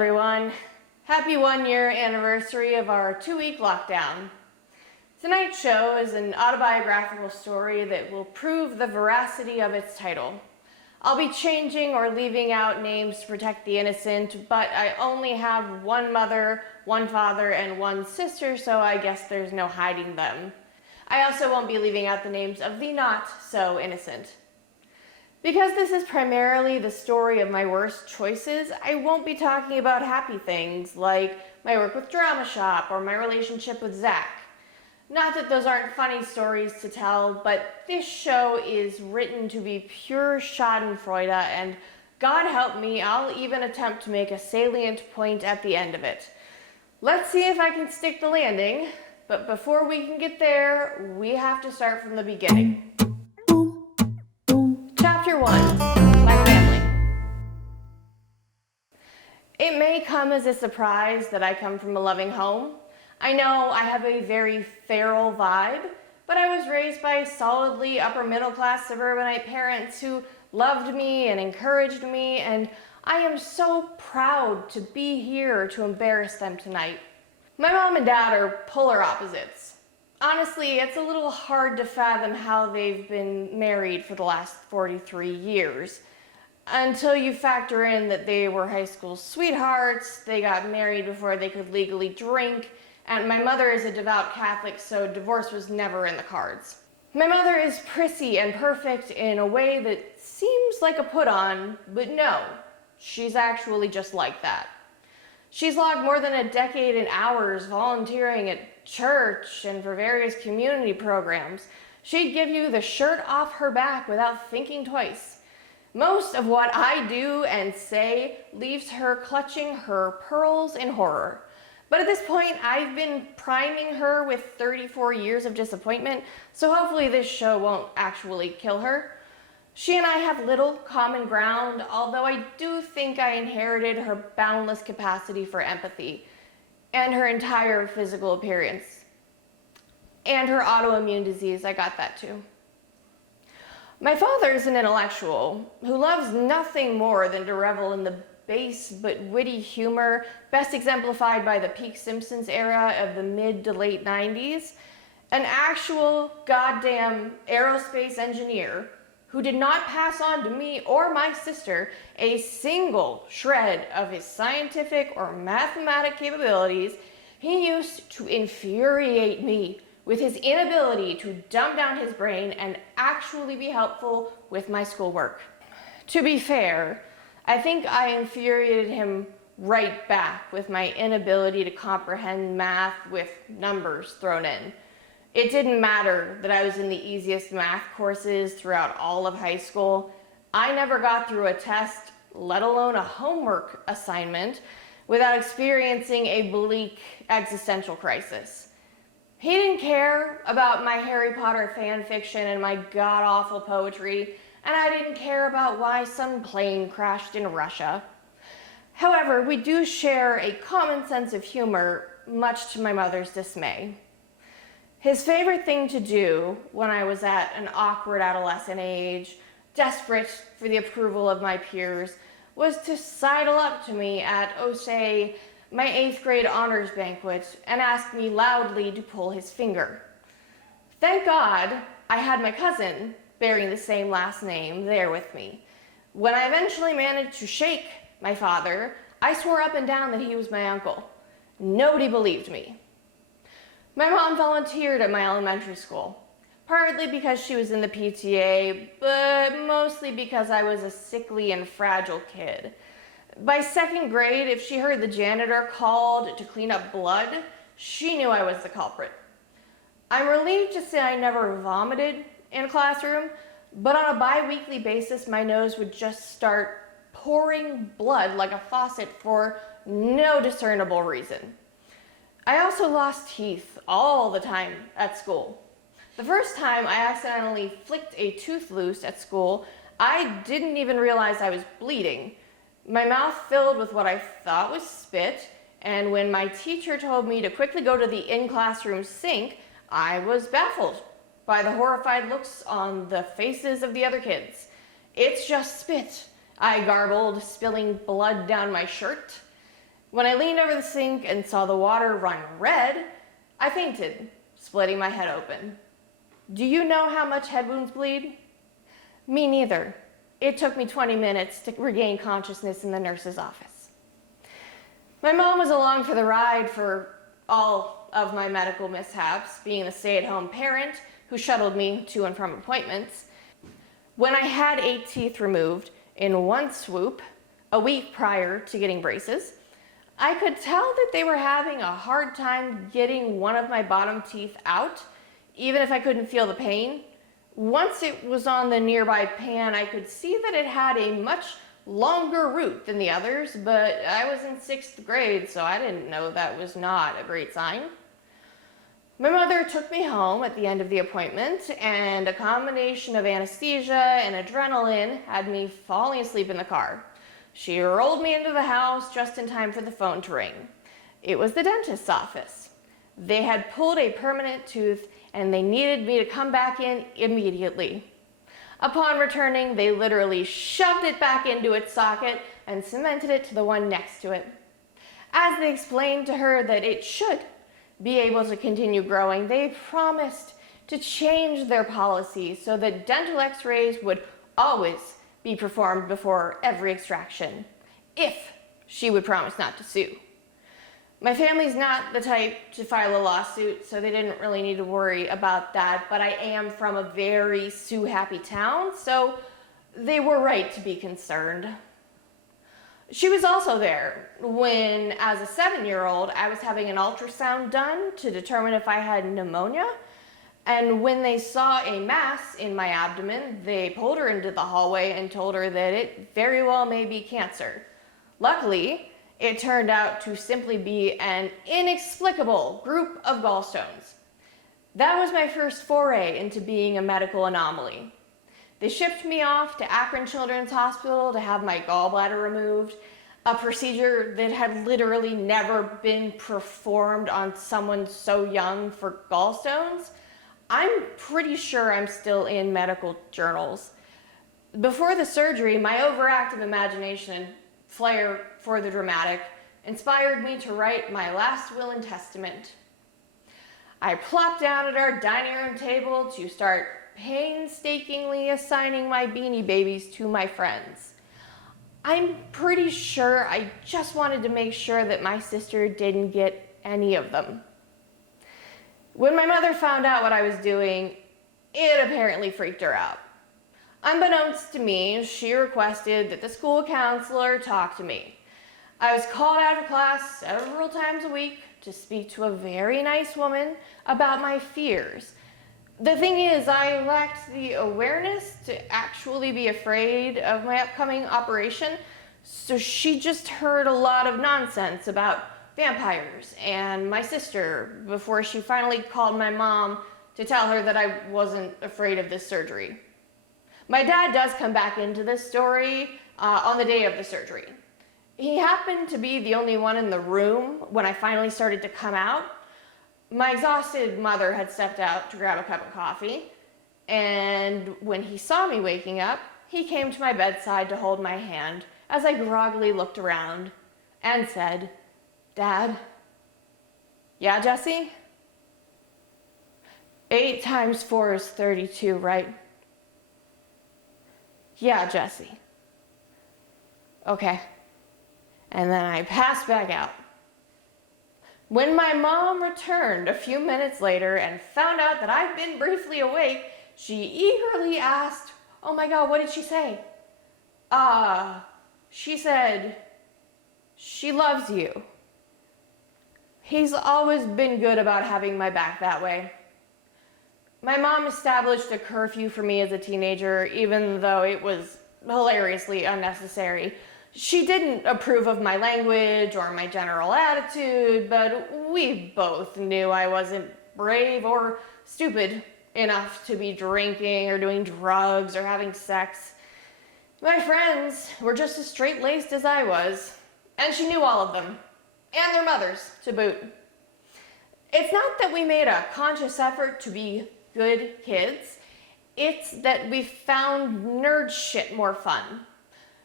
everyone. Happy 1-year anniversary of our 2-week lockdown. Tonight's show is an autobiographical story that will prove the veracity of its title. I'll be changing or leaving out names to protect the innocent, but I only have one mother, one father, and one sister, so I guess there's no hiding them. I also won't be leaving out the names of the not so innocent. Because this is primarily the story of my worst choices, I won't be talking about happy things like my work with Dramashop or my relationship with Zach. Not that those aren't funny stories to tell, but this show is written to be pure schadenfreude, and God help me, I'll even attempt to make a salient point at the end of it. Let's see if I can stick the landing, but before we can get there, we have to start from the beginning. Chapter 1, My Family. It may come as a surprise that I come from a loving home. I know I have a very feral vibe, but I was raised by solidly upper middle class suburbanite parents who loved me and encouraged me, and I am so proud to be here to embarrass them tonight. My mom and dad are polar opposites. Honestly, it's a little hard to fathom how they've been married for the last 43 years. Until you factor in that they were high school sweethearts, they got married before they could legally drink, and my mother is a devout Catholic, so divorce was never in the cards. My mother is prissy and perfect in a way that seems like a put-on, but no, she's actually just like that. She's logged more than a decade in hours volunteering at church and for various community programs. She'd give you the shirt off her back without thinking twice. Most of what I do and say leaves her clutching her pearls in horror. But at this point, I've been priming her with 34 years of disappointment, so hopefully this show won't actually kill her. She and I have little common ground, although I do think I inherited her boundless capacity for empathy and her entire physical appearance. And her autoimmune disease, I got that too. My father is an intellectual who loves nothing more than to revel in the base but witty humor, best exemplified by the peak Simpsons era of the mid to late 90s. An actual goddamn aerospace engineer who did not pass on to me or my sister a single shred of his scientific or mathematic capabilities. He used to infuriate me with his inability to dumb down his brain and actually be helpful with my schoolwork. To be fair, I think I infuriated him right back with my inability to comprehend math with numbers thrown in. It didn't matter that I was in the easiest math courses throughout all of high school. I never got through a test, let alone a homework assignment, without experiencing a bleak existential crisis. He didn't care about my Harry Potter fan fiction and my god-awful poetry, and I didn't care about why some plane crashed in Russia. However, we do share a common sense of humor, much to my mother's dismay. His favorite thing to do when I was at an awkward adolescent age, desperate for the approval of my peers, was to sidle up to me at, say, my 8th grade honors banquet and ask me loudly to pull his finger. Thank God I had my cousin, bearing the same last name, there with me. When I eventually managed to shake my father, I swore up and down that he was my uncle. Nobody believed me. My mom volunteered at my elementary school, partly because she was in the PTA, but mostly because I was a sickly and fragile kid. By 2nd grade, if she heard the janitor called to clean up blood, she knew I was the culprit. I'm relieved to say I never vomited in a classroom, but on a bi-weekly basis, my nose would just start pouring blood like a faucet for no discernible reason. I also lost teeth all the time at school. The first time I accidentally flicked a tooth loose at school, I didn't even realize I was bleeding. My mouth filled with what I thought was spit, and when my teacher told me to quickly go to the in-classroom sink, I was baffled by the horrified looks on the faces of the other kids. "It's just spit," I garbled, spilling blood down my shirt. When I leaned over the sink and saw the water run red, I fainted, splitting my head open. Do you know how much head wounds bleed? Me neither. It took me 20 minutes to regain consciousness in the nurse's office. My mom was along for the ride for all of my medical mishaps, being the stay-at-home parent who shuttled me to and from appointments. When I had 8 teeth removed in one swoop a week prior to getting braces, I could tell that they were having a hard time getting one of my bottom teeth out, even if I couldn't feel the pain. Once it was on the nearby pan, I could see that it had a much longer root than the others, but I was in 6th grade, so I didn't know that was not a great sign. My mother took me home at the end of the appointment, and a combination of anesthesia and adrenaline had me falling asleep in the car. She rolled me into the house just in time for the phone to ring. It was the dentist's office. They had pulled a permanent tooth and they needed me to come back in immediately. Upon returning, they literally shoved it back into its socket and cemented it to the one next to it. As they explained to her that it should be able to continue growing, they promised to change their policy so that dental x-rays would always be performed before every extraction, if she would promise not to sue. My family's not the type to file a lawsuit, so they didn't really need to worry about that, but I am from a very sue-happy town, so they were right to be concerned. She was also there when, as a 7-year-old, I was having an ultrasound done to determine if I had pneumonia. And when they saw a mass in my abdomen, they pulled her into the hallway and told her that it very well may be cancer. Luckily, it turned out to simply be an inexplicable group of gallstones. That was my first foray into being a medical anomaly. They shipped me off to Akron Children's Hospital to have my gallbladder removed, a procedure that had literally never been performed on someone so young for gallstones. I'm pretty sure I'm still in medical journals. Before the surgery, my overactive imagination and flair for the dramatic inspired me to write my last will and testament. I plopped down at our dining room table to start painstakingly assigning my Beanie Babies to my friends. I'm pretty sure I just wanted to make sure that my sister didn't get any of them. When my mother found out what I was doing, it apparently freaked her out. Unbeknownst to me, she requested that the school counselor talk to me. I was called out of class several times a week to speak to a very nice woman about my fears. The thing is, I lacked the awareness to actually be afraid of my upcoming operation, so she just heard a lot of nonsense about vampires and my sister before she finally called my mom to tell her that I wasn't afraid of this surgery. My dad does come back into this story on the day of the surgery. He happened to be the only one in the room when I finally started to come out. My exhausted mother had stepped out to grab a cup of coffee, and when he saw me waking up, he came to my bedside to hold my hand as I groggily looked around and said, "Dad?" "Yeah, Jesse?" 8 times 4 is 32, right?" "Yeah, Jesse." "Okay." And then I passed back out. When my mom returned a few minutes later and found out that I'd been briefly awake, she eagerly asked, "Oh my God, what did she say?" She said, "She loves you." He's always been good about having my back that way. My mom established a curfew for me as a teenager, even though it was hilariously unnecessary. She didn't approve of my language or my general attitude, but we both knew I wasn't brave or stupid enough to be drinking or doing drugs or having sex. My friends were just as straight-laced as I was, and she knew all of them, and their mothers to boot. It's not that we made a conscious effort to be good kids, it's that we found nerd shit more fun.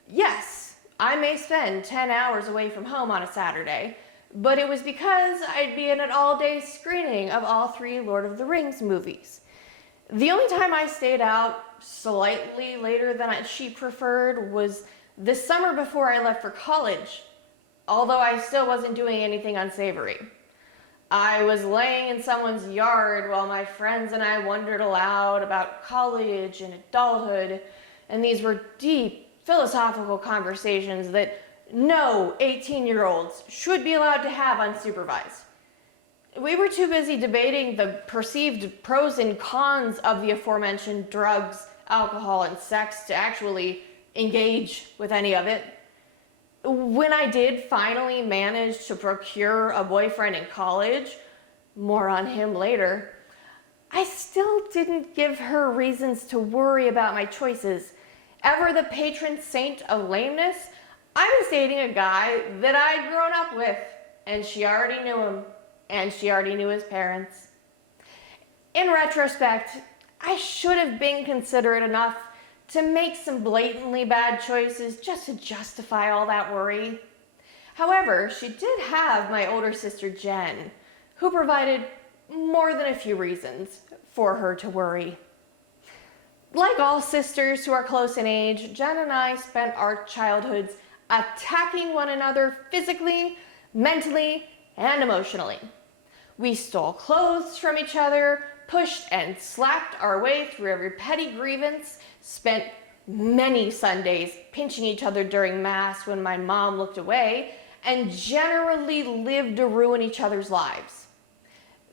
Yes, I may spend 10 hours away from home on a Saturday, but it was because I'd be in an all-day screening of all 3 Lord of the Rings movies. The only time I stayed out slightly later than she preferred was the summer before I left for college, although I still wasn't doing anything unsavory. I was laying in someone's yard while my friends and I wondered aloud about college and adulthood, and these were deep, philosophical conversations that no 18-year-olds should be allowed to have unsupervised. We were too busy debating the perceived pros and cons of the aforementioned drugs, alcohol, and sex to actually engage with any of it. When I did finally manage to procure a boyfriend in college, more on him later, I still didn't give her reasons to worry about my choices. Ever the patron saint of lameness, I was dating a guy that I'd grown up with, and she already knew him, and she already knew his parents. In retrospect, I should have been considerate enough to make some blatantly bad choices just to justify all that worry. However, she did have my older sister Jen, who provided more than a few reasons for her to worry. Like all sisters who are close in age, Jen and I spent our childhoods attacking one another physically, mentally, and emotionally. We stole clothes from each other, pushed and slapped our way through every petty grievance, spent many Sundays pinching each other during Mass when my mom looked away, and generally lived to ruin each other's lives.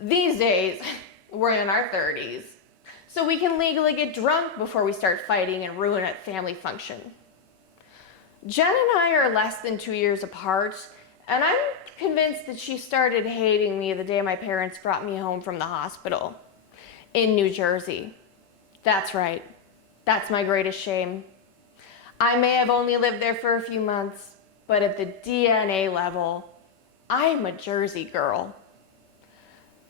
These days, we're in our 30s, so we can legally get drunk before we start fighting and ruin a family function. Jen and I are less than 2 years apart, and I'm convinced that she started hating me the day my parents brought me home from the hospital in New Jersey. That's right. That's my greatest shame. I may have only lived there for a few months, but at the DNA level, I'm a Jersey girl.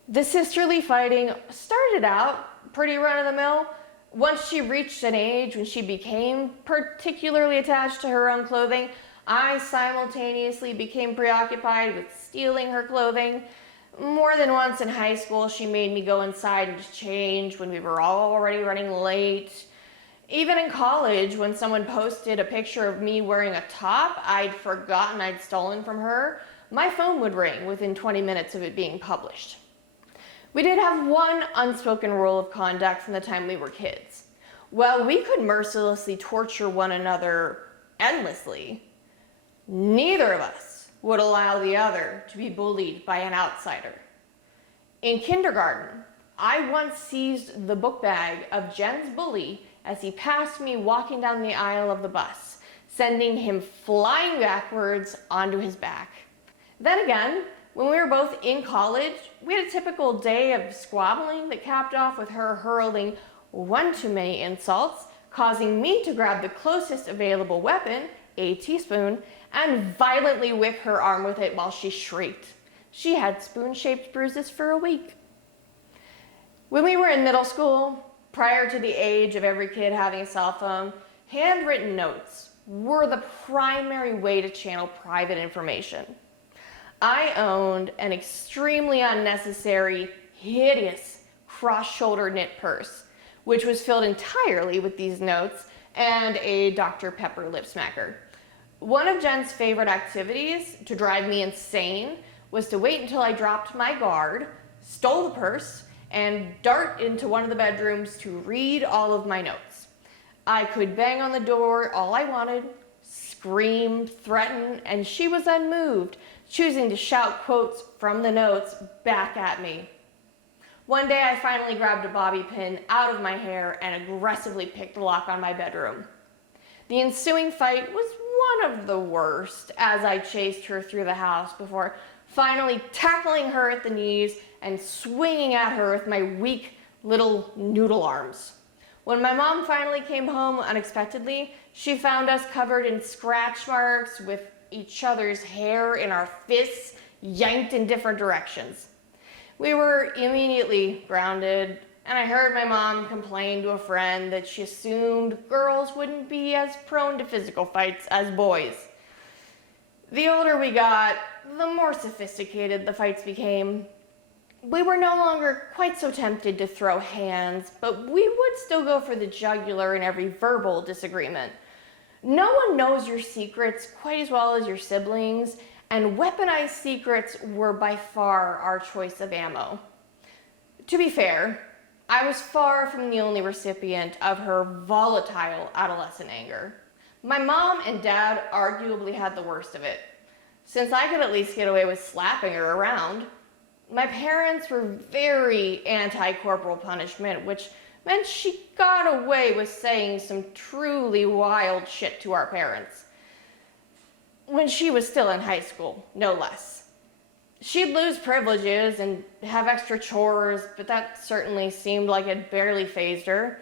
The sisterly fighting started out pretty run-of-the-mill. Once she reached an age when she became particularly attached to her own clothing, I simultaneously became preoccupied with stealing her clothing. More than once in high school, she made me go inside and change when we were already running late. Even in college, when someone posted a picture of me wearing a top I'd forgotten I'd stolen from her, my phone would ring within 20 minutes of it being published. We did have one unspoken rule of conduct from the time we were kids. While we could mercilessly torture one another endlessly, neither of us would allow the other to be bullied by an outsider. In kindergarten, I once seized the book bag of Jen's bully as he passed me walking down the aisle of the bus, sending him flying backwards onto his back. Then again, when we were both in college, we had a typical day of squabbling that capped off with her hurling one too many insults, causing me to grab the closest available weapon, a teaspoon, and violently whip her arm with it while she shrieked. She had spoon-shaped bruises for a week. When we were in middle school, prior to the age of every kid having a cell phone, handwritten notes were the primary way to channel private information. I owned an extremely unnecessary, hideous, cross-shoulder knit purse, which was filled entirely with these notes and a Dr. Pepper lip smacker. One of Jen's favorite activities to drive me insane was to wait until I dropped my guard, stole the purse, and dart into one of the bedrooms to read all of my notes. I could bang on the door all I wanted, scream, threaten, and she was unmoved, choosing to shout quotes from the notes back at me. One day I finally grabbed a bobby pin out of my hair and aggressively picked the lock on my bedroom. The ensuing fight was one of the worst as I chased her through the house before finally tackling her at the knees and swinging at her with my weak little noodle arms. When my mom finally came home unexpectedly, she found us covered in scratch marks with each other's hair in our fists yanked in different directions. We were immediately grounded, and I heard my mom complain to a friend that she assumed girls wouldn't be as prone to physical fights as boys. The older we got, the more sophisticated the fights became. We were no longer quite so tempted to throw hands, but we would still go for the jugular in every verbal disagreement. No one knows your secrets quite as well as your siblings, and weaponized secrets were by far our choice of ammo. To be fair, I was far from the only recipient of her volatile adolescent anger. My mom and dad arguably had the worst of it, since I could at least get away with slapping her around. My parents were very anti-corporal punishment, which meant she got away with saying some truly wild shit to our parents. When she was still in high school, no less. She'd lose privileges and have extra chores, but that certainly seemed like it barely fazed her.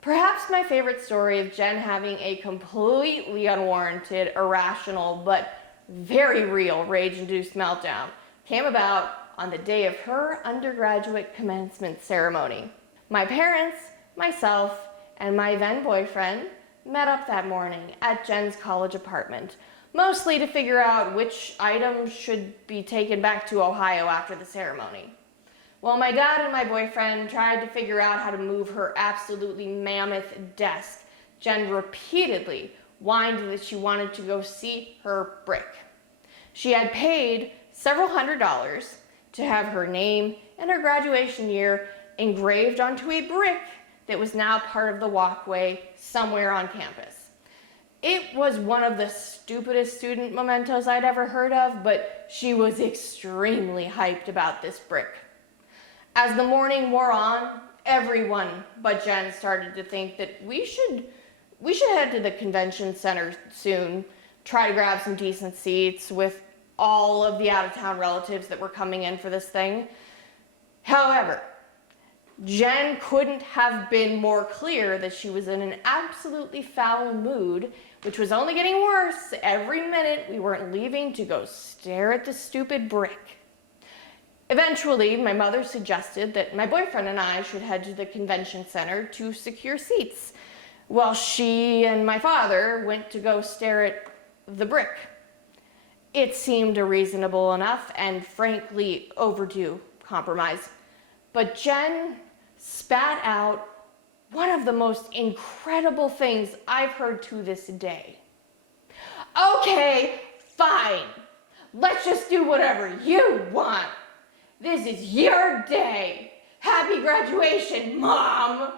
Perhaps my favorite story of Jen having a completely unwarranted, irrational, but very real rage-induced meltdown came about on the day of her undergraduate commencement ceremony. My parents, myself, and my then boyfriend met up that morning at Jen's college apartment, mostly to figure out which items should be taken back to Ohio after the ceremony. While my dad and my boyfriend tried to figure out how to move her absolutely mammoth desk, Jen repeatedly whined that she wanted to go see her brick. She had paid several $100s to have her name and her graduation year engraved onto a brick that was now part of the walkway somewhere on campus. It was one of the stupidest student mementos I'd ever heard of, but she was extremely hyped about this brick. As the morning wore on, everyone but Jen started to think that we should head to the convention center soon, try to grab some decent seats with all of the out-of-town relatives that were coming in for this thing. However, Jen couldn't have been more clear that she was in an absolutely foul mood, which was only getting worse every minute we weren't leaving to go stare at the stupid brick. Eventually, my mother suggested that my boyfriend and I should head to the convention center to secure seats, while she and my father went to go stare at the brick. It seemed a reasonable enough and frankly overdue compromise. But Jen spat out one of the most incredible things I've heard to this day. Okay, fine. Let's just do whatever you want. This is your day. Happy graduation, Mom.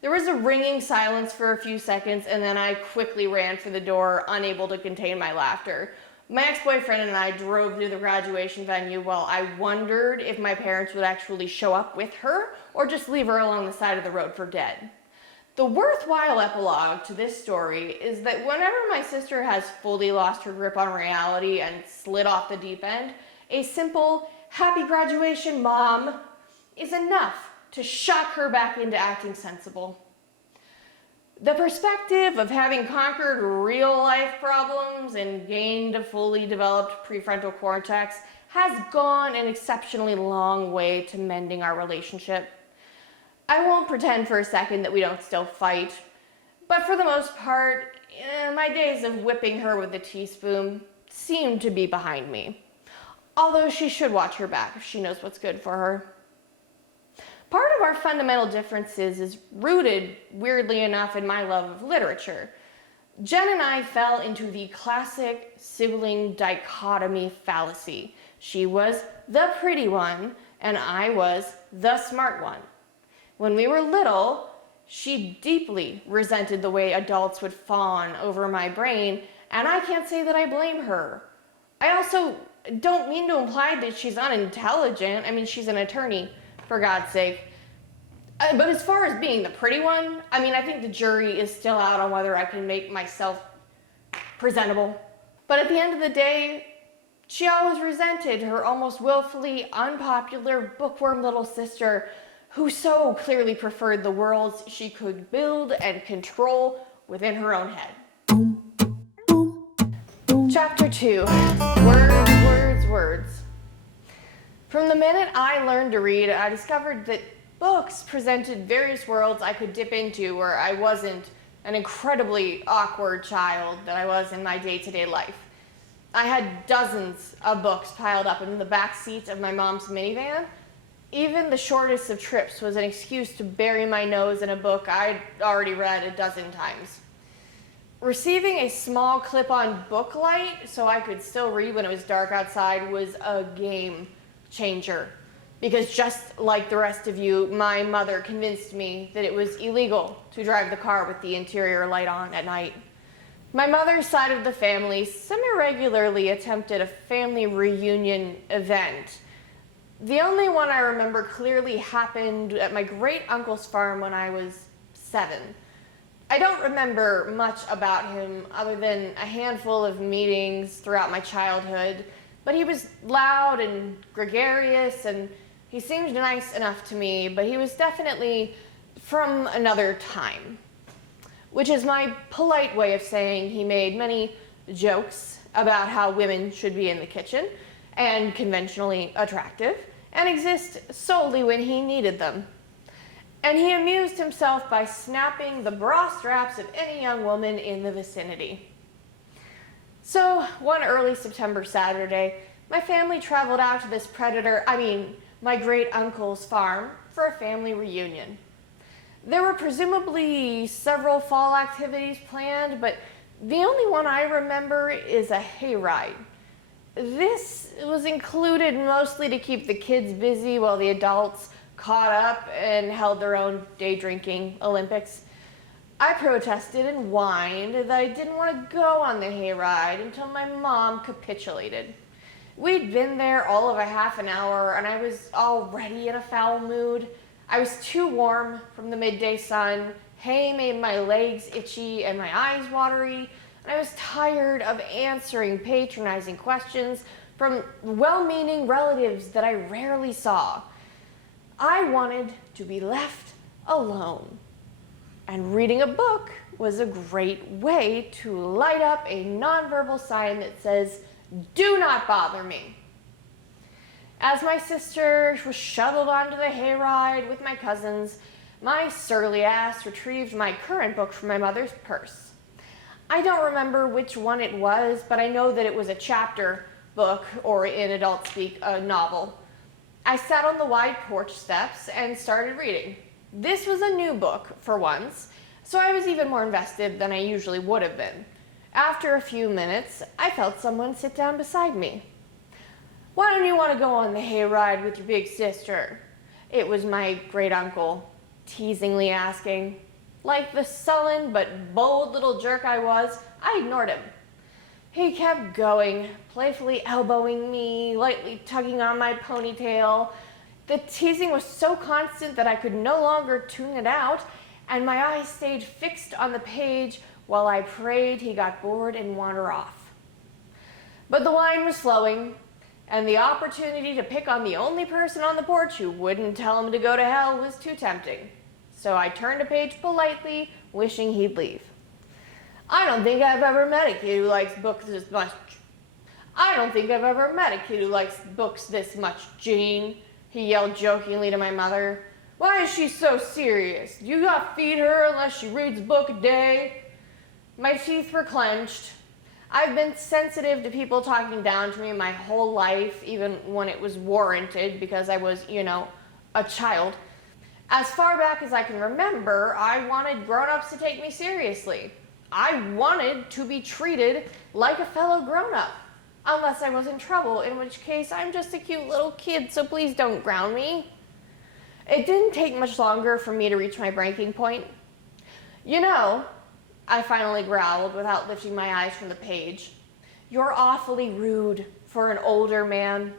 There was a ringing silence for a few seconds, and then I quickly ran for the door, unable to contain my laughter. My ex-boyfriend and I drove to the graduation venue while I wondered if my parents would actually show up with her or just leave her along the side of the road for dead. The worthwhile epilogue to this story is that whenever my sister has fully lost her grip on reality and slid off the deep end, a simple, "Happy graduation, Mom," is enough to shock her back into acting sensible. The perspective of having conquered real-life problems and gained a fully developed prefrontal cortex has gone an exceptionally long way to mending our relationship. I won't pretend for a second that we don't still fight, but for the most part, my days of whipping her with a teaspoon seem to be behind me. Although she should watch her back if she knows what's good for her. Part of our fundamental differences is rooted, weirdly enough, in my love of literature. Jen and I fell into the classic sibling dichotomy fallacy. She was the pretty one, and I was the smart one. When we were little, she deeply resented the way adults would fawn over my brain, and I can't say that I blame her. I also don't mean to imply that she's unintelligent. I mean, she's an attorney, for God's sake. But as far as being the pretty one, I think the jury is still out on whether I can make myself presentable. But at the end of the day, she always resented her almost willfully unpopular bookworm little sister, who so clearly preferred the worlds she could build and control within her own head. Chapter 2. Words, words, words. From the minute I learned to read, I discovered that books presented various worlds I could dip into where I wasn't an incredibly awkward child that I was in my day-to-day life. I had dozens of books piled up in the back seat of my mom's minivan. Even the shortest of trips was an excuse to bury my nose in a book I'd already read a dozen times. Receiving a small clip-on book light so I could still read when it was dark outside was a game changer. Because just like the rest of you, my mother convinced me that it was illegal to drive the car with the interior light on at night. My mother's side of the family semi-regularly attempted a family reunion event. The only one I remember clearly happened at my great-uncle's farm when I was 7. I don't remember much about him other than a handful of meetings throughout my childhood, but he was loud and gregarious, and he seemed nice enough to me, but he was definitely from another time, which is my polite way of saying he made many jokes about how women should be in the kitchen and conventionally attractive and exist solely when he needed them. And he amused himself by snapping the bra straps of any young woman in the vicinity. So one early September Saturday, my family traveled out to my great-uncle's farm for a family reunion. There were presumably several fall activities planned, but the only one I remember is a hayride. This was included mostly to keep the kids busy while the adults caught up and held their own day drinking Olympics. I protested and whined that I didn't want to go on the hayride until my mom capitulated. We'd been there all of a half an hour and I was already in a foul mood. I was too warm from the midday sun, hay made my legs itchy and my eyes watery, and I was tired of answering patronizing questions from well-meaning relatives that I rarely saw. I wanted to be left alone. And reading a book was a great way to light up a nonverbal sign that says, "Do not bother me." As my sister was shuttled onto the hayride with my cousins, my surly ass retrieved my current book from my mother's purse. I don't remember which one it was, but I know that it was a chapter book, or in adult speak, a novel. I sat on the wide porch steps and started reading. This was a new book, for once, so I was even more invested than I usually would have been. After a few minutes, I felt someone sit down beside me. "Why don't you want to go on the hayride with your big sister?" It was my great-uncle, teasingly asking. Like the sullen but bold little jerk I was, I ignored him. He kept going, playfully elbowing me, lightly tugging on my ponytail. The teasing was so constant that I could no longer tune it out, and my eyes stayed fixed on the page while I prayed he got bored and wander off. But the wine was flowing, and the opportunity to pick on the only person on the porch who wouldn't tell him to go to hell was too tempting. So I turned a page politely, wishing he'd leave. "I don't think I've ever met a kid who likes books this much. I don't think I've ever met a kid who likes books this much, Jean," he yelled jokingly to my mother. "Why is she so serious? You gotta feed her unless she reads a book a day." My teeth were clenched. I've been sensitive to people talking down to me my whole life, even when it was warranted because I was, a child. As far back as I can remember, I wanted grown-ups to take me seriously. I wanted to be treated like a fellow grown-up, unless I was in trouble, in which case I'm just a cute little kid, so please don't ground me. It didn't take much longer for me to reach my breaking point. I finally growled without lifting my eyes from the page. "You're awfully rude for an older man."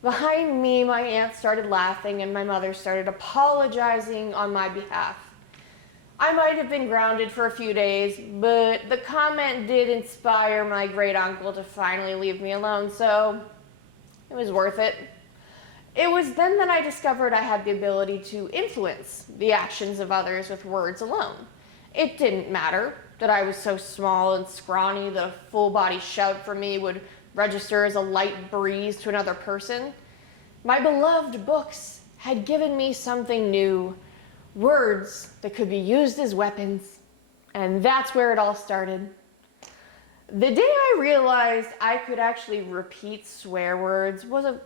Behind me, my aunt started laughing and my mother started apologizing on my behalf. I might have been grounded for a few days, but the comment did inspire my great-uncle to finally leave me alone, so it was worth it. It was then that I discovered I had the ability to influence the actions of others with words alone. It didn't matter that I was so small and scrawny that a full-body shout from me would register as a light breeze to another person. My beloved books had given me something new, words that could be used as weapons. And that's where it all started. The day I realized I could actually repeat swear words was a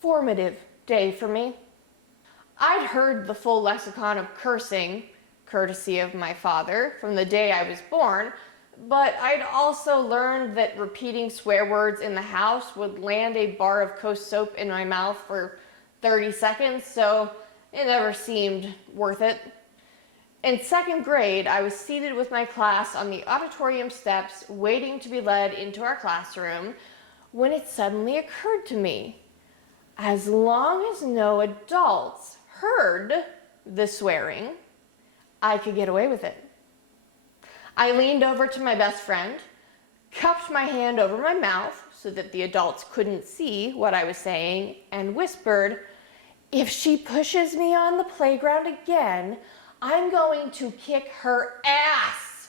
formative day for me. I'd heard the full lexicon of cursing, courtesy of my father, from the day I was born, but I'd also learned that repeating swear words in the house would land a bar of Coast soap in my mouth for 30 seconds, so it never seemed worth it. In second grade, I was seated with my class on the auditorium steps, waiting to be led into our classroom, when it suddenly occurred to me, as long as no adults heard the swearing, I could get away with it. I leaned over to my best friend, cupped my hand over my mouth so that the adults couldn't see what I was saying, and whispered, "If she pushes me on the playground again, I'm going to kick her ass."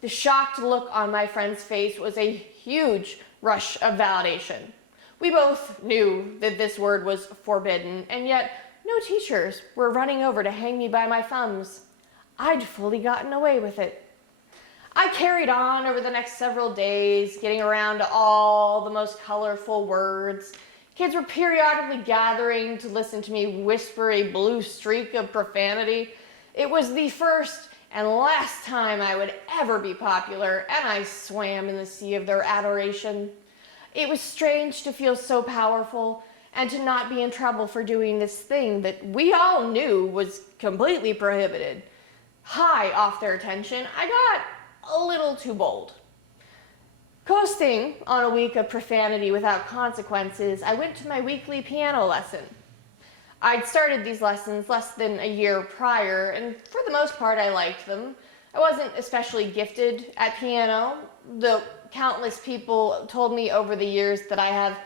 The shocked look on my friend's face was a huge rush of validation. We both knew that this word was forbidden, and yet no teachers were running over to hang me by my thumbs. I'd fully gotten away with it. I carried on over the next several days, getting around to all the most colorful words. Kids were periodically gathering to listen to me whisper a blue streak of profanity. It was the first and last time I would ever be popular, and I swam in the sea of their adoration. It was strange to feel so powerful and to not be in trouble for doing this thing that we all knew was completely prohibited. High off their attention, I got a little too bold. Coasting on a week of profanity without consequences, I went to my weekly piano lesson. I'd started these lessons less than a year prior, and for the most part I liked them. I wasn't especially gifted at piano, though countless people told me over the years that I have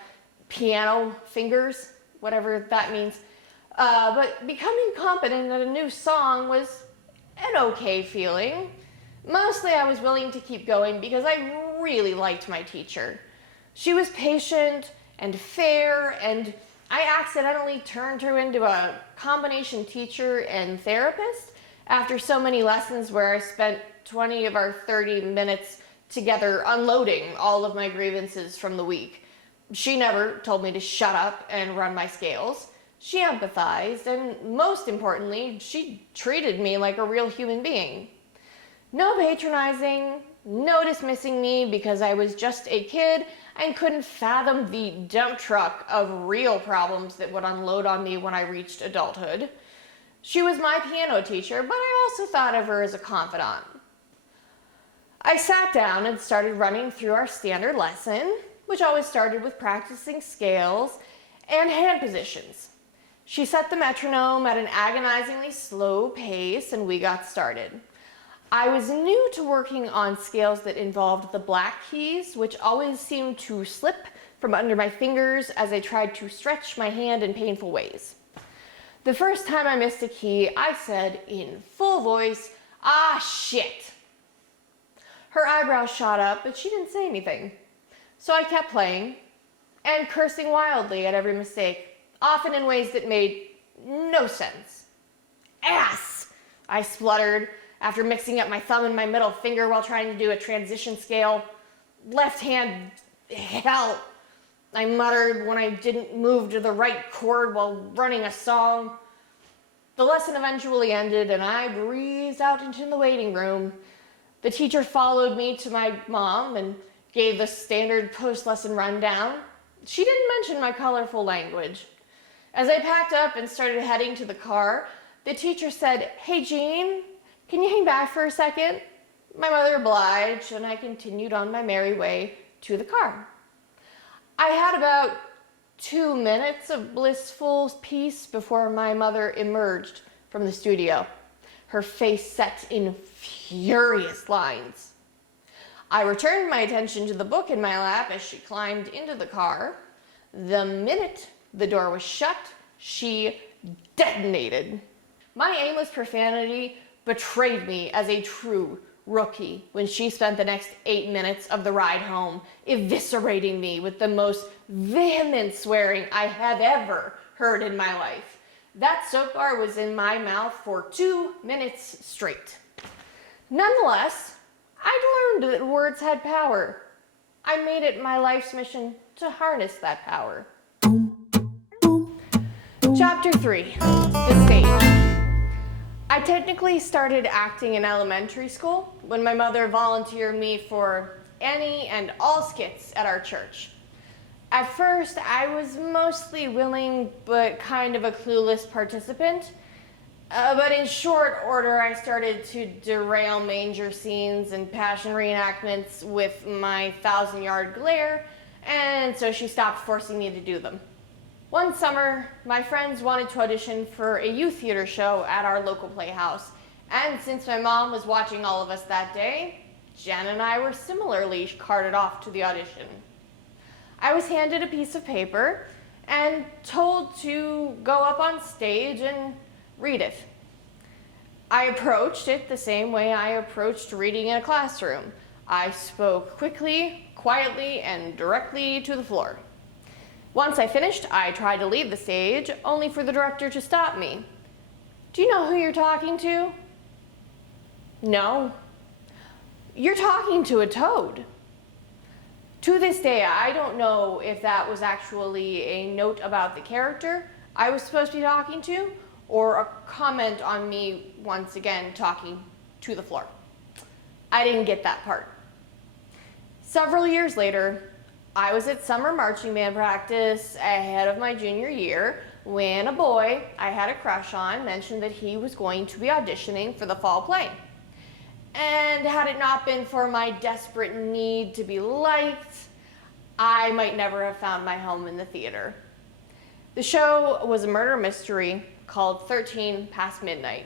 piano fingers, whatever that means. But becoming competent at a new song was an okay feeling. Mostly I was willing to keep going because I really liked my teacher. She was patient and fair, and I accidentally turned her into a combination teacher and therapist after so many lessons where I spent 20 of our 30 minutes together unloading all of my grievances from the week. She never told me to shut up and run my scales. She empathized, and most importantly, she treated me like a real human being. No patronizing, no dismissing me because I was just a kid and couldn't fathom the dump truck of real problems that would unload on me when I reached adulthood. She was my piano teacher, but I also thought of her as a confidant. I sat down and started running through our standard lesson, which always started with practicing scales and hand positions. She set the metronome at an agonizingly slow pace, and we got started. I was new to working on scales that involved the black keys, which always seemed to slip from under my fingers as I tried to stretch my hand in painful ways. The first time I missed a key, I said in full voice, "Ah, shit." Her eyebrows shot up, but she didn't say anything. So I kept playing and cursing wildly at every mistake, often in ways that made no sense. "Ass," I spluttered after mixing up my thumb and my middle finger while trying to do a transition scale. "Left hand, hell," I muttered when I didn't move to the right chord while running a song. The lesson eventually ended, and I breezed out into the waiting room. The teacher followed me to my mom and gave the standard post-lesson rundown. She didn't mention my colorful language. As I packed up and started heading to the car, the teacher said, "Hey, Jean, can you hang back for a second?" My mother obliged, and I continued on my merry way to the car. I had about 2 minutes of blissful peace before my mother emerged from the studio, her face set in furious lines. I returned my attention to the book in my lap as she climbed into the car. The minute the door was shut, she detonated. My aimless profanity betrayed me as a true rookie when she spent the next 8 minutes of the ride home eviscerating me with the most vehement swearing I have ever heard in my life. That soap bar was in my mouth for 2 minutes straight. Nonetheless, I learned that words had power. I made it my life's mission to harness that power. Chapter 3, The Stage. I technically started acting in elementary school when my mother volunteered me for any and all skits at our church. At first, I was mostly willing but kind of a clueless participant. But in short order, I started to derail manger scenes and passion reenactments with my 1,000-yard glare, and so she stopped forcing me to do them. One summer, my friends wanted to audition for a youth theater show at our local playhouse, and since my mom was watching all of us that day, Jen and I were similarly carted off to the audition. I was handed a piece of paper and told to go up on stage and read it. I approached it the same way I approached reading in a classroom. I spoke quickly, quietly, and directly to the floor. Once I finished, I tried to leave the stage, only for the director to stop me. "Do you know who you're talking to?" "No." "You're talking to a toad." To this day, I don't know if that was actually a note about the character I was supposed to be talking to, or a comment on me once again talking to the floor. I didn't get that part. Several years later, I was at summer marching band practice ahead of my junior year when a boy I had a crush on mentioned that he was going to be auditioning for the fall play. And had it not been for my desperate need to be liked, I might never have found my home in the theater. The show was a murder mystery called 13 Past Midnight.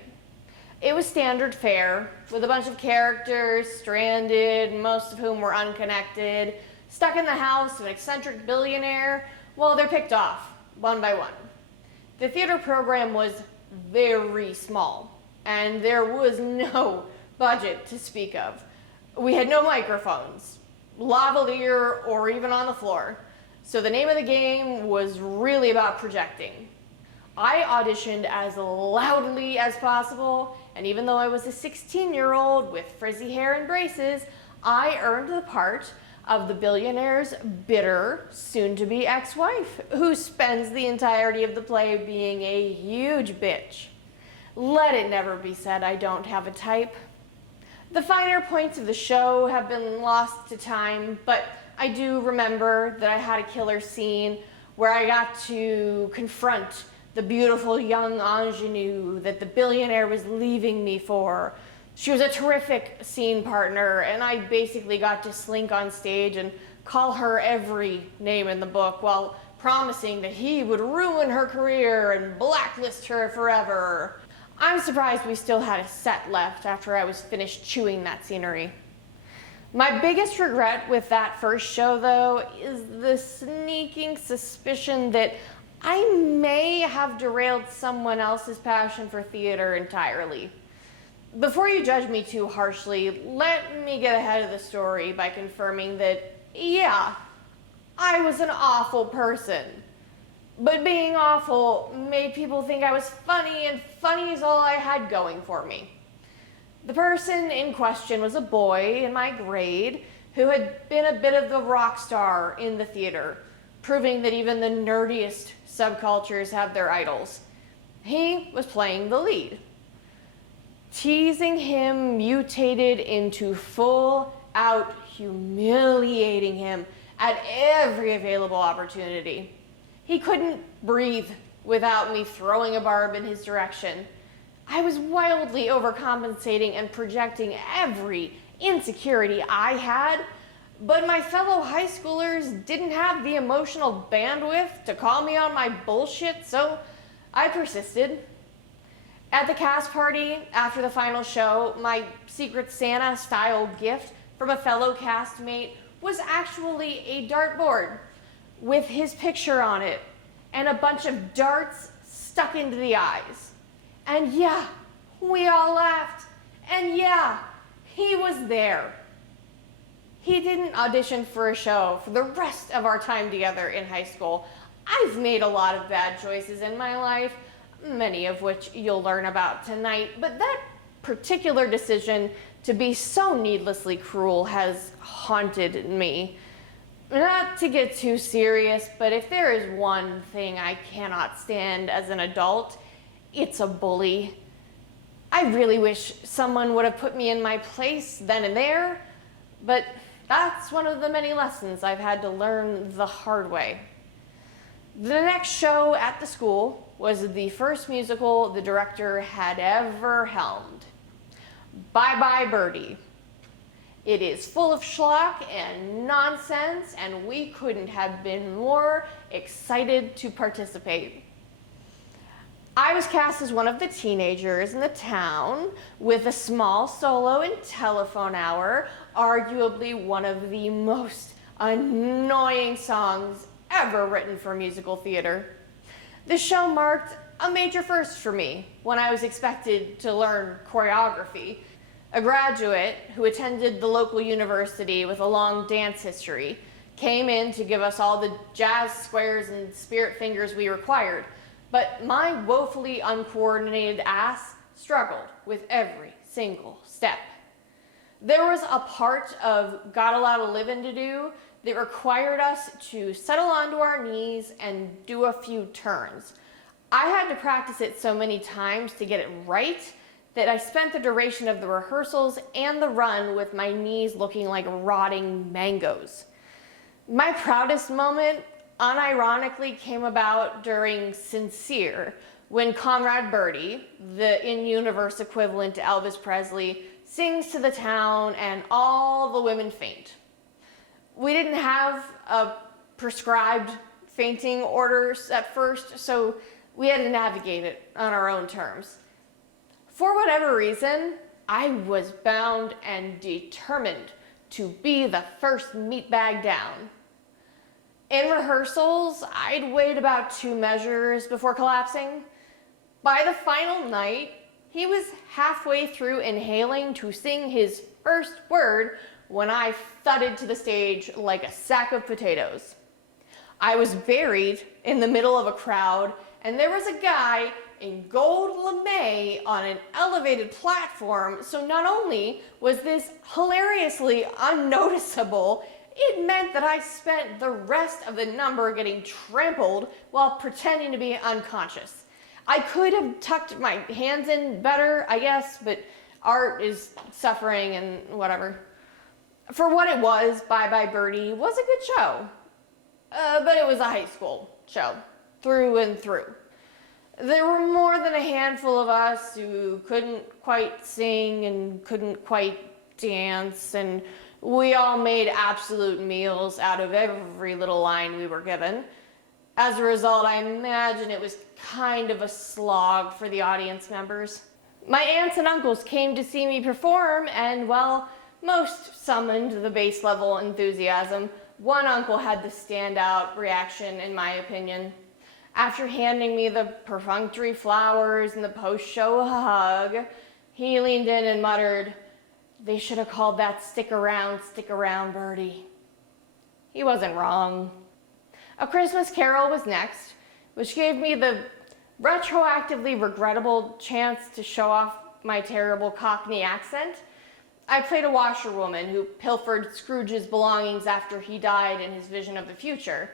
It was standard fare, with a bunch of characters stranded, most of whom were unconnected, stuck in the house of an eccentric billionaire while they're picked off, one by one. The theater program was very small, and there was no budget to speak of. We had no microphones, lavalier, or even on the floor, so the name of the game was really about projecting. I auditioned as loudly as possible, and even though I was a 16-year-old with frizzy hair and braces, I earned the part of the billionaire's bitter, soon-to-be ex-wife, who spends the entirety of the play being a huge bitch. Let it never be said I don't have a type. The finer points of the show have been lost to time, but I do remember that I had a killer scene where I got to confront the beautiful young ingenue that the billionaire was leaving me for. She was a terrific scene partner, and I basically got to slink on stage and call her every name in the book while promising that he would ruin her career and blacklist her forever. I'm surprised we still had a set left after I was finished chewing that scenery. My biggest regret with that first show, though, is the sneaking suspicion that I may have derailed someone else's passion for theater entirely. Before you judge me too harshly, let me get ahead of the story by confirming that, yeah, I was an awful person. But being awful made people think I was funny, and funny is all I had going for me. The person in question was a boy in my grade who had been a bit of the rock star in the theater, proving that even the nerdiest subcultures have their idols. He was playing the lead. Teasing him mutated into full-out humiliating him at every available opportunity. He couldn't breathe without me throwing a barb in his direction. I was wildly overcompensating and projecting every insecurity I had, but my fellow high schoolers didn't have the emotional bandwidth to call me on my bullshit, so I persisted. At the cast party after the final show, my Secret Santa-style gift from a fellow castmate was actually a dartboard with his picture on it and a bunch of darts stuck into the eyes. And yeah, we all laughed. And yeah, he was there. He didn't audition for a show for the rest of our time together in high school. I've made a lot of bad choices in my life, many of which you'll learn about tonight, but that particular decision to be so needlessly cruel has haunted me. Not to get too serious, but if there is one thing I cannot stand as an adult, it's a bully. I really wish someone would have put me in my place then and there, but that's one of the many lessons I've had to learn the hard way. The next show at the school was the first musical the director had ever helmed. Bye Bye Birdie. It is full of schlock and nonsense, and we couldn't have been more excited to participate. I was cast as one of the teenagers in the town with a small solo in Telephone Hour, arguably one of the most annoying songs ever written for musical theater. This show marked a major first for me when I was expected to learn choreography. A graduate who attended the local university with a long dance history came in to give us all the jazz squares and spirit fingers we required, but my woefully uncoordinated ass struggled with every single step. There was a part of Got a Lot of Livin' to Do that required us to settle onto our knees and do a few turns. I had to practice it so many times to get it right that I spent the duration of the rehearsals and the run with my knees looking like rotting mangoes. My proudest moment, unironically, came about during Sincere, when Comrade Birdie, the in-universe equivalent to Elvis Presley, sings to the town and all the women faint. We didn't have a prescribed fainting orders at first, so we had to navigate it on our own terms. For whatever reason, I was bound and determined to be the first meatbag down. In rehearsals, I'd wait about 2 measures before collapsing. By the final night, he was halfway through inhaling to sing his first word when I thudded to the stage like a sack of potatoes. I was buried in the middle of a crowd, and there was a guy in gold lame on an elevated platform, so not only was this hilariously unnoticeable, it meant that I spent the rest of the number getting trampled while pretending to be unconscious. I could have tucked my hands in better, I guess, but art is suffering and whatever. For what it was, Bye Bye Birdie was a good show, but it was a high school show, through and through. There were more than a handful of us who couldn't quite sing and couldn't quite dance, and we all made absolute meals out of every little line we were given. As a result, I imagine it was kind of a slog for the audience members. My aunts and uncles came to see me perform, and while most summoned the base level enthusiasm, one uncle had the standout reaction, in my opinion. After handing me the perfunctory flowers and the post-show hug, he leaned in and muttered, "They should have called that stick around, Birdie." He wasn't wrong. A Christmas Carol was next, which gave me the retroactively regrettable chance to show off my terrible Cockney accent. I played a washerwoman who pilfered Scrooge's belongings after he died in his vision of the future.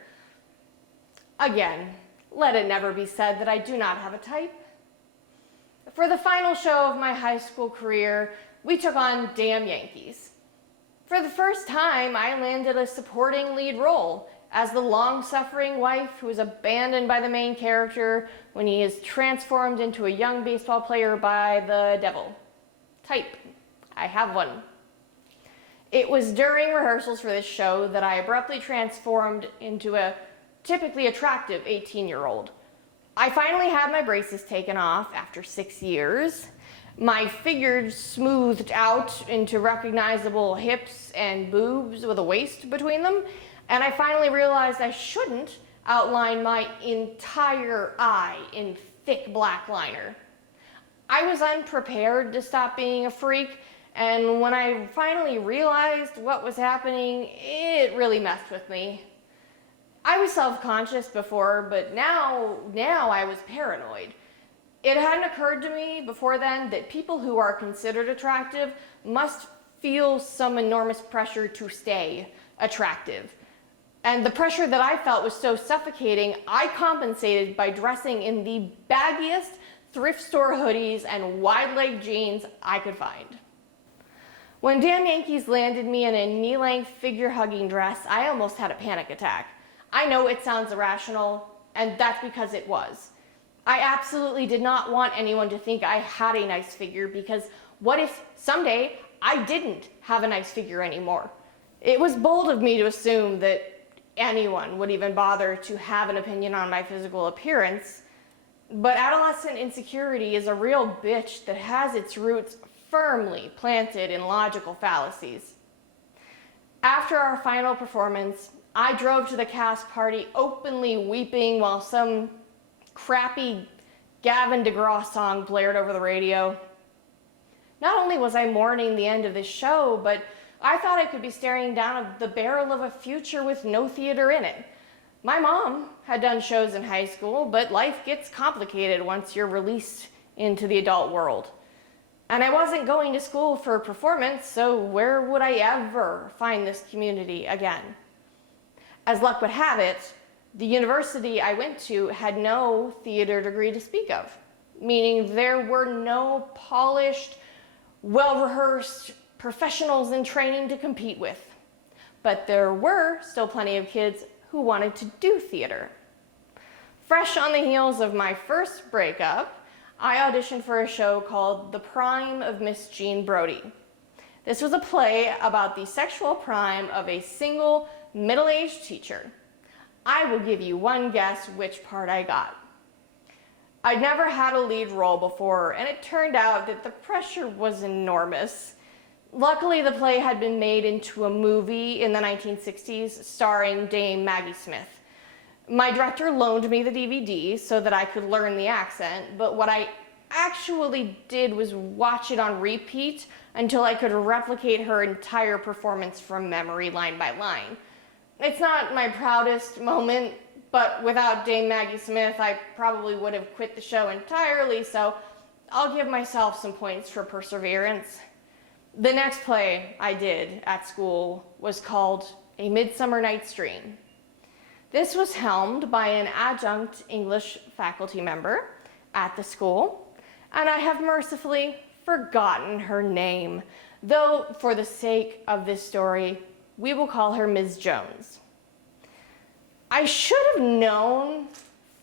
Again, let it never be said that I do not have a type. For the final show of my high school career, we took on Damn Yankees. For the first time, I landed a supporting lead role as the long-suffering wife who is abandoned by the main character when he is transformed into a young baseball player by the devil. Type. I have one. It was during rehearsals for this show that I abruptly transformed into a typically attractive 18-year-old. I finally had my braces taken off after 6 years. My figure smoothed out into recognizable hips and boobs with a waist between them, and I finally realized I shouldn't outline my entire eye in thick black liner. I was unprepared to stop being a freak, and when I finally realized what was happening, it really messed with me. I was self-conscious before, but now I was paranoid. It hadn't occurred to me before then that people who are considered attractive must feel some enormous pressure to stay attractive. And the pressure that I felt was so suffocating, I compensated by dressing in the baggiest thrift store hoodies and wide-leg jeans I could find. When Damn Yankees landed me in a knee-length figure-hugging dress, I almost had a panic attack. I know it sounds irrational, and that's because it was. I absolutely did not want anyone to think I had a nice figure, because what if someday I didn't have a nice figure anymore? It was bold of me to assume that anyone would even bother to have an opinion on my physical appearance, but adolescent insecurity is a real bitch that has its roots firmly planted in logical fallacies. After our final performance, I drove to the cast party openly weeping while some crappy Gavin DeGraw song blared over the radio. Not only was I mourning the end of this show, but I thought I could be staring down the barrel of a future with no theater in it. My mom had done shows in high school, but life gets complicated once you're released into the adult world. And I wasn't going to school for performance, so where would I ever find this community again? As luck would have it, the university I went to had no theater degree to speak of, meaning there were no polished, well-rehearsed professionals in training to compete with. But there were still plenty of kids who wanted to do theater. Fresh on the heels of my first breakup, I auditioned for a show called The Prime of Miss Jean Brodie. This was a play about the sexual prime of a single middle-aged teacher. I will give you one guess which part I got. I'd never had a lead role before, and it turned out that the pressure was enormous. Luckily, the play had been made into a movie in the 1960s starring Dame Maggie Smith. My director loaned me the DVD so that I could learn the accent, but what I actually did was watch it on repeat until I could replicate her entire performance from memory, line by line. It's not my proudest moment, but without Dame Maggie Smith, I probably would have quit the show entirely, so I'll give myself some points for perseverance. The next play I did at school was called A Midsummer Night's Dream. This was helmed by an adjunct English faculty member at the school, and I have mercifully forgotten her name, though for the sake of this story, we will call her Ms. Jones. I should have known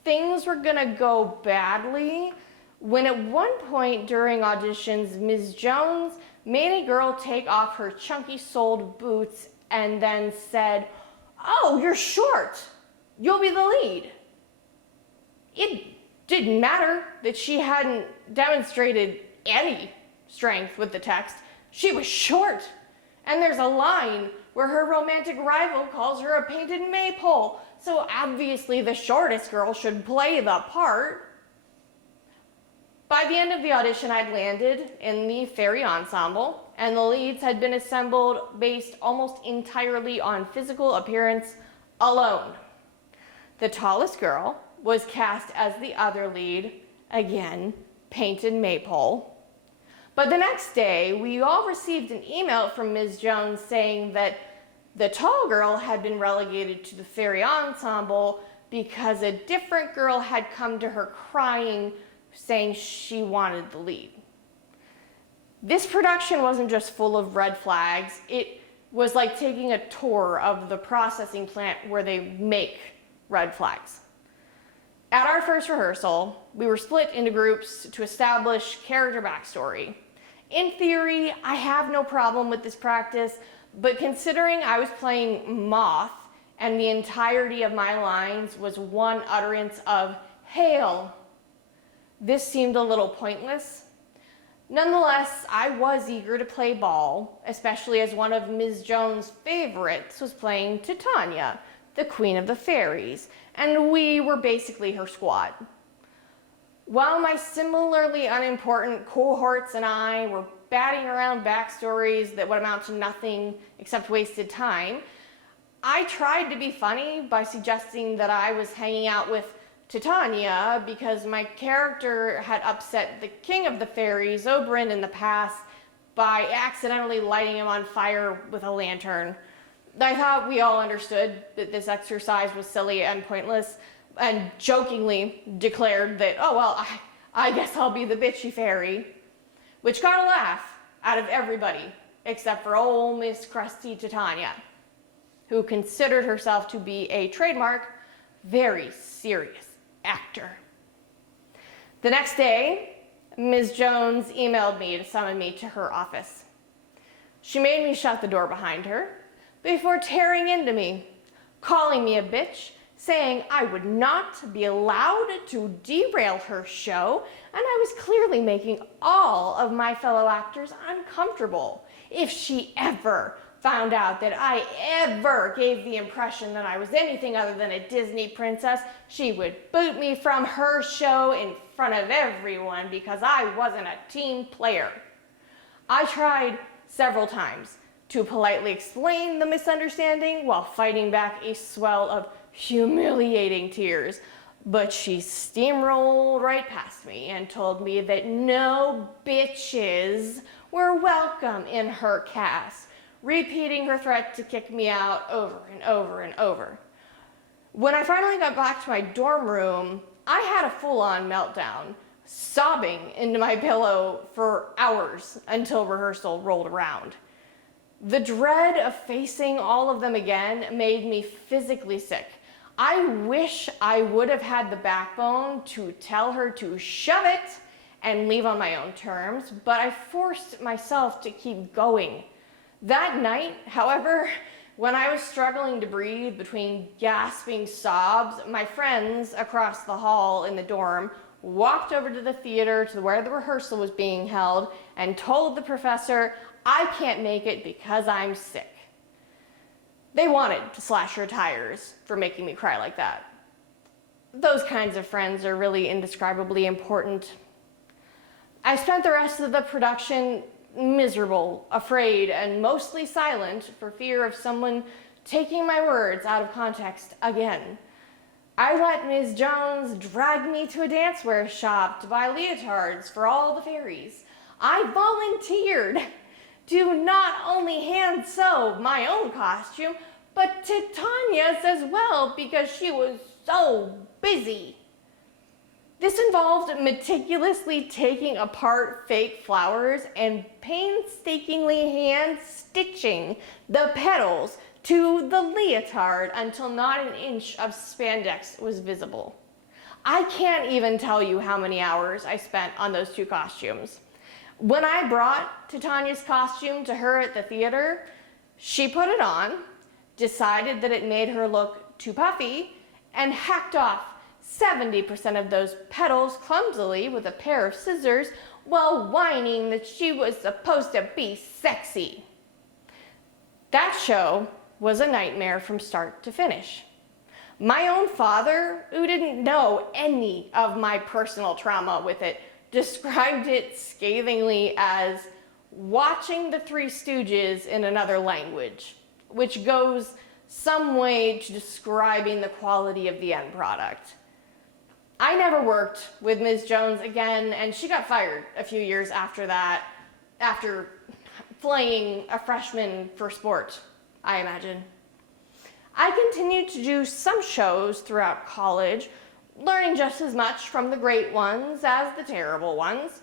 things were gonna go badly when at one point during auditions, Ms. Jones made a girl take off her chunky-soled boots and then said, "Oh, you're short. You'll be the lead." It didn't matter that she hadn't demonstrated any strength with the text. She was short. And there's a line where her romantic rival calls her a painted maypole, so obviously the shortest girl should play the part. By the end of the audition, I'd landed in the fairy ensemble, and the leads had been assembled based almost entirely on physical appearance alone. The tallest girl was cast as the other lead, again, painted maypole. But the next day, we all received an email from Ms. Jones saying that the tall girl had been relegated to the fairy ensemble because a different girl had come to her crying, saying she wanted the lead. This production wasn't just full of red flags. It was like taking a tour of the processing plant where they make red flags. At our first rehearsal, we were split into groups to establish character backstory. In theory, I have no problem with this practice, but considering I was playing Moth and the entirety of my lines was one utterance of "Hail," this seemed a little pointless. Nonetheless, I was eager to play ball, especially as one of Ms. Jones' favorites was playing Titania, the Queen of the Fairies, and we were basically her squad. While my similarly unimportant cohorts and I were batting around backstories that would amount to nothing except wasted time, I tried to be funny by suggesting that I was hanging out with Titania because my character had upset the king of the fairies, Oberyn, in the past by accidentally lighting him on fire with a lantern. I thought we all understood that this exercise was silly and pointless, and jokingly declared that, oh well, I guess I'll be the bitchy fairy, which got a laugh out of everybody except for old Miss Crusty Titania, who considered herself to be a trademark, very serious actor. The next day, Ms. Jones emailed me to summon me to her office. She made me shut the door behind her before tearing into me, calling me a bitch, saying I would not be allowed to derail her show, and I was clearly making all of my fellow actors uncomfortable. If she ever found out that I ever gave the impression that I was anything other than a Disney princess, she would boot me from her show in front of everyone because I wasn't a team player. I tried several times to politely explain the misunderstanding while fighting back a swell of humiliating tears, but she steamrolled right past me and told me that no bitches were welcome in her cast, repeating her threat to kick me out over and over and over. When I finally got back to my dorm room, I had a full-on meltdown, sobbing into my pillow for hours until rehearsal rolled around. The dread of facing all of them again made me physically sick. I wish I would have had the backbone to tell her to shove it and leave on my own terms, but I forced myself to keep going. That night, however, when I was struggling to breathe between gasping sobs, my friends across the hall in the dorm walked over to the theater to where the rehearsal was being held and told the professor, I can't make it because I'm sick. They wanted to slash her tires for making me cry like that. Those kinds of friends are really indescribably important. I spent the rest of the production miserable, afraid, and mostly silent for fear of someone taking my words out of context again. I let Ms. Jones drag me to a dancewear shop to buy leotards for all the fairies. I volunteered to not only hand sew my own costume, but Titania's as well because she was so busy. This involved meticulously taking apart fake flowers and painstakingly hand stitching the petals to the leotard until not an inch of spandex was visible. I can't even tell you how many hours I spent on those two costumes. When I brought Titania's costume to her at the theater, she put it on, decided that it made her look too puffy, and hacked off 70% of those petals clumsily with a pair of scissors while whining that she was supposed to be sexy. That show was a nightmare from start to finish. My own father, who didn't know any of my personal trauma with it, described it scathingly as watching the Three Stooges in another language, which goes some way to describing the quality of the end product. I never worked with Ms. Jones again, and she got fired a few years after that, after flaying a freshman for sport, I imagine. I continued to do some shows throughout college, learning just as much from the great ones as the terrible ones.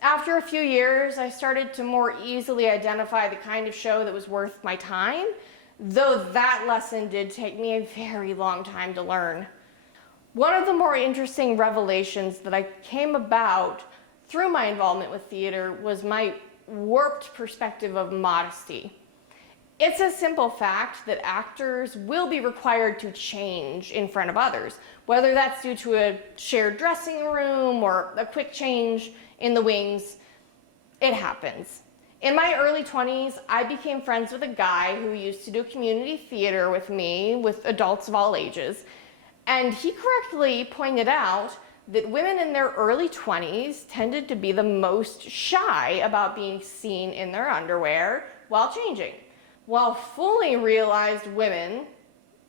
After a few years, I started to more easily identify the kind of show that was worth my time, though that lesson did take me a very long time to learn. One of the more interesting revelations that I came about through my involvement with theater was my warped perspective of modesty. It's a simple fact that actors will be required to change in front of others, whether that's due to a shared dressing room or a quick change in the wings. It happens. In my early 20s, I became friends with a guy who used to do community theater with me, with adults of all ages, and he correctly pointed out that women in their early 20s tended to be the most shy about being seen in their underwear while changing, while fully realized women,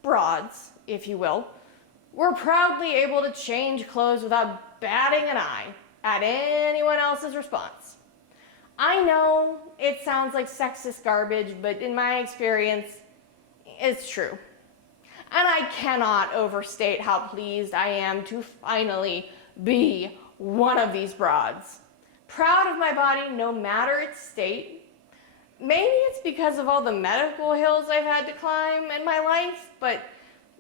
broads, if you will, were proudly able to change clothes without batting an eye at anyone else's response. I know it sounds like sexist garbage, but in my experience, it's true. And I cannot overstate how pleased I am to finally be one of these broads. Proud of my body no matter its state. Maybe it's because of all the medical hills I've had to climb in my life, but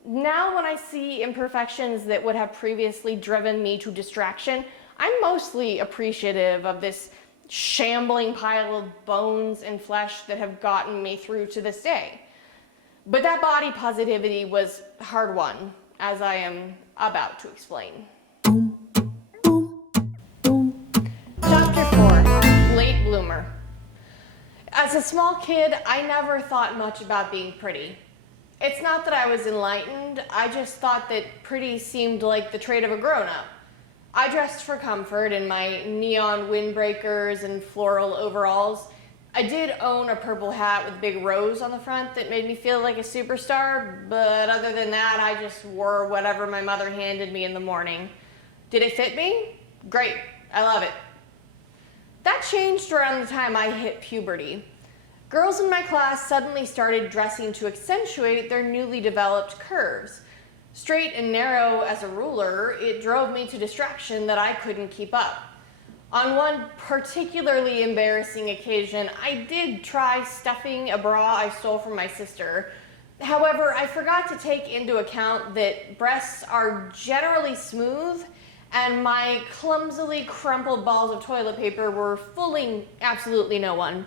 now when I see imperfections that would have previously driven me to distraction, I'm mostly appreciative of this shambling pile of bones and flesh that have gotten me through to this day. But that body positivity was hard won, as I am about to explain. Chapter 4, Late Bloomer. As a small kid, I never thought much about being pretty. It's not that I was enlightened, I just thought that pretty seemed like the trait of a grown-up. I dressed for comfort in my neon windbreakers and floral overalls. I did own a purple hat with a big rose on the front that made me feel like a superstar, but other than that, I just wore whatever my mother handed me in the morning. Did it fit me? Great, I love it. That changed around the time I hit puberty. Girls in my class suddenly started dressing to accentuate their newly developed curves. Straight and narrow as a ruler, it drove me to distraction that I couldn't keep up. On one particularly embarrassing occasion, I did try stuffing a bra I stole from my sister. However, I forgot to take into account that breasts are generally smooth and my clumsily crumpled balls of toilet paper were fooling absolutely no one.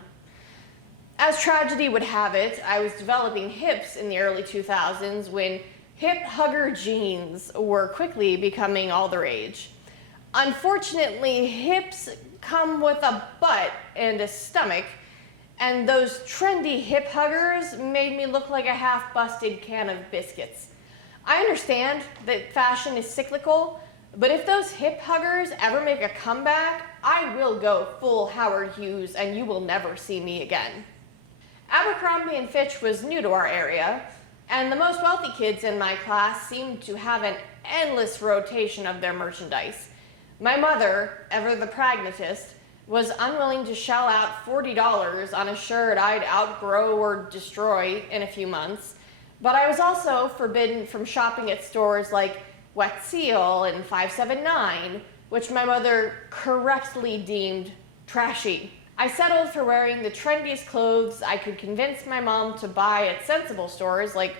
As tragedy would have it, I was developing hips in the early 2000s when hip hugger jeans were quickly becoming all the rage. Unfortunately, hips come with a butt and a stomach, and those trendy hip huggers made me look like a half-busted can of biscuits. I understand that fashion is cyclical, but if those hip huggers ever make a comeback, I will go full Howard Hughes and you will never see me again. Abercrombie & Fitch was new to our area, and the most wealthy kids in my class seemed to have an endless rotation of their merchandise. My mother, ever the pragmatist, was unwilling to shell out $40 on a shirt I'd outgrow or destroy in a few months, but I was also forbidden from shopping at stores like Wet Seal and 579, which my mother correctly deemed trashy. I settled for wearing the trendiest clothes I could convince my mom to buy at sensible stores like